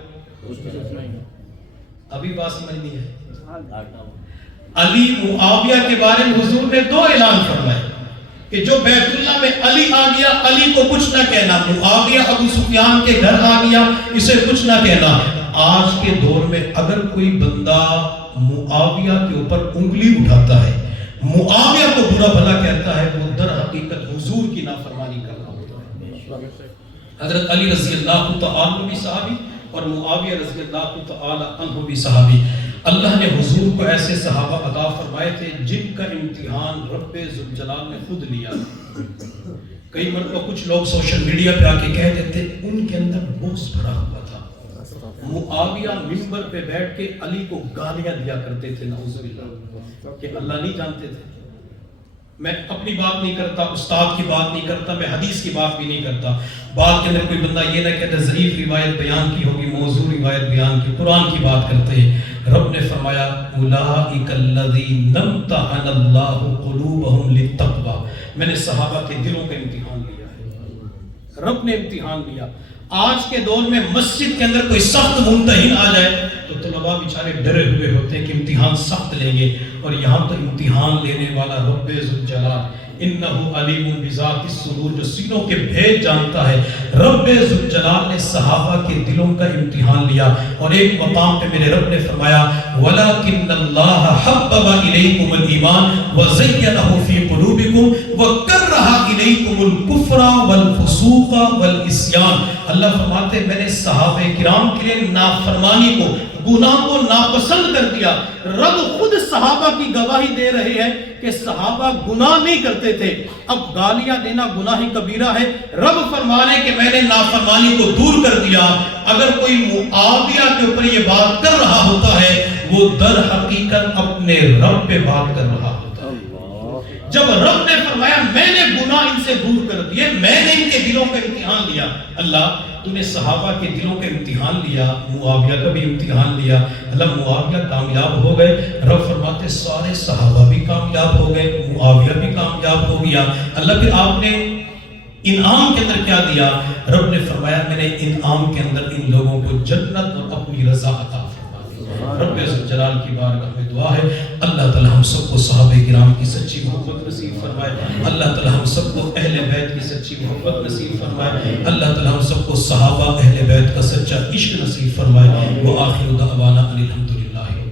ابھی بات سمجھ نہیں ہے. علی معاویہ کے بارے میں حضور نے 2 اعلان فرمائے کہ جو بیت اللہ میں علی آ گیا علی کو کچھ نہ کہنا. معاویہ ابو سفیان کے گھر آ گیا اسے کچھ نہ کہنا. آج کے دور میں اگر کوئی بندہ معاویہ کے اوپر انگلی اٹھاتا ہے معاویہ کو برا بھلا کہتا ہے وہ در حقیقت حضور کی نافرمانی کر رہا ہوتا ہے. حضرت علی رضی اللہ تعالی عنہ بھی صحابی اور معاویہ رضی اللہ تعالی عنہ بھی صحابی. اللہ نے حضور کو ایسے صحابہ عطا فرمائے تھے جن کا امتحان رب ذوالجلال نے خود لیا. کئی مرتبہ کچھ لوگ سوشل میڈیا پہ آ کے کہہ دیتے ان کے اندر بغض بھرا ہوا تھا. معاویہ منبر پہ بیٹھ کے علی کو گالیاں دیا کرتے تھے نعوذ باللہ کہ اللہ نہیں جانتے تھے. میں اپنی بات نہیں کرتا, استاد کی بات نہیں کرتا, میں حدیث کی بات بھی نہیں کرتا. بات کے اندر کوئی بندہ یہ نہ کہتا ضعیف روایت بیان کی ہوگی, موضوع روایت بیان کی, قرآن کی بات کرتے ہیں. رب نے فرمایا اولئک الذین امتحن اللہ قلوبہم للتقوی. میں نے صحابہ کے دلوں کا امتحان لیا ہے, رب نے امتحان لیا. آج کے دور میں مسجد کے اندر کوئی سخت ممتحن آ جائے تو طلباء بیچارے ڈرے ہوئے ہوتے ہیں کہ امتحان سخت لیں گے, اور یہاں تو امتحان لینے والا رب ذوالجلال انہ علیم بذات الصدور جو سینوں کے بھید جانتا ہے. رب ذوالجلال نے صحابہ کے دلوں کا امتحان لیا اور ایک مقام پہ میرے رب نے فرمایا وَلَكِنَّ اللَّهَ حَبَّبَ إِلَيْكُمُ الْإِيمَانَ وَزَيَّنَهُ فِي قُلُوبِكُمْ وَكَرَّهَ إِلَيْكُمُ الْكُفْرَ وَالْفُسُوقَ وَالْعِصْيَانَ. اللہ فرماتے میں نے صحابہ کرام کے لیے نافرمانی کو, گناہ کو ناپسند کر دیا. رب خود صحابہ کی گواہی دے رہے ہیں کہ صحابہ گناہ نہیں کرتے تھے. اب گالیاں دینا گناہ کبیرہ ہے. رب فرما رہے کہ میں نے نافرمانی کو دور کر دیا. اگر کوئی معاویہ کے اوپر یہ بات کر رہا ہوتا ہے وہ در حقیقت اپنے رب پہ بات کر رہا ہوتا ہے. جب رب نے فرمایا میں نے گناہ ان سے دور کر دیے, میں نے ان کے دلوں کا امتحان لیا. اللہ تو نے صحابہ کے دلوں کا امتحان لیا, معاویہ کا بھی امتحان لیا. اللہ معاویہ کامیاب ہو گئے. رب فرماتے سارے صحابہ بھی کامیاب ہو گئے, معاویہ بھی کامیاب ہو گیا. اللہ پھر آپ نے انعام کے اندر کیا دیا؟ رب نے فرمایا میں نے انعام کے اندر ان لوگوں کو جنت اور اپنی رضا عطا فرما دی. رب ذوالجلال کی بارگاہ میں دعا ہے اللہ تعالی ہم سب کو صحابہ کرام کی سچی محبت نصیب فرمائے، اللہ تعالی ہم سب کو اہل بیت کی سچی محبت نصیب فرمائے، اللہ تعالی ہم سب کو صحابہ اہل بیت کا سچا عشق نصیب فرمائے۔ وآخر دعوانا ان الحمدللہ۔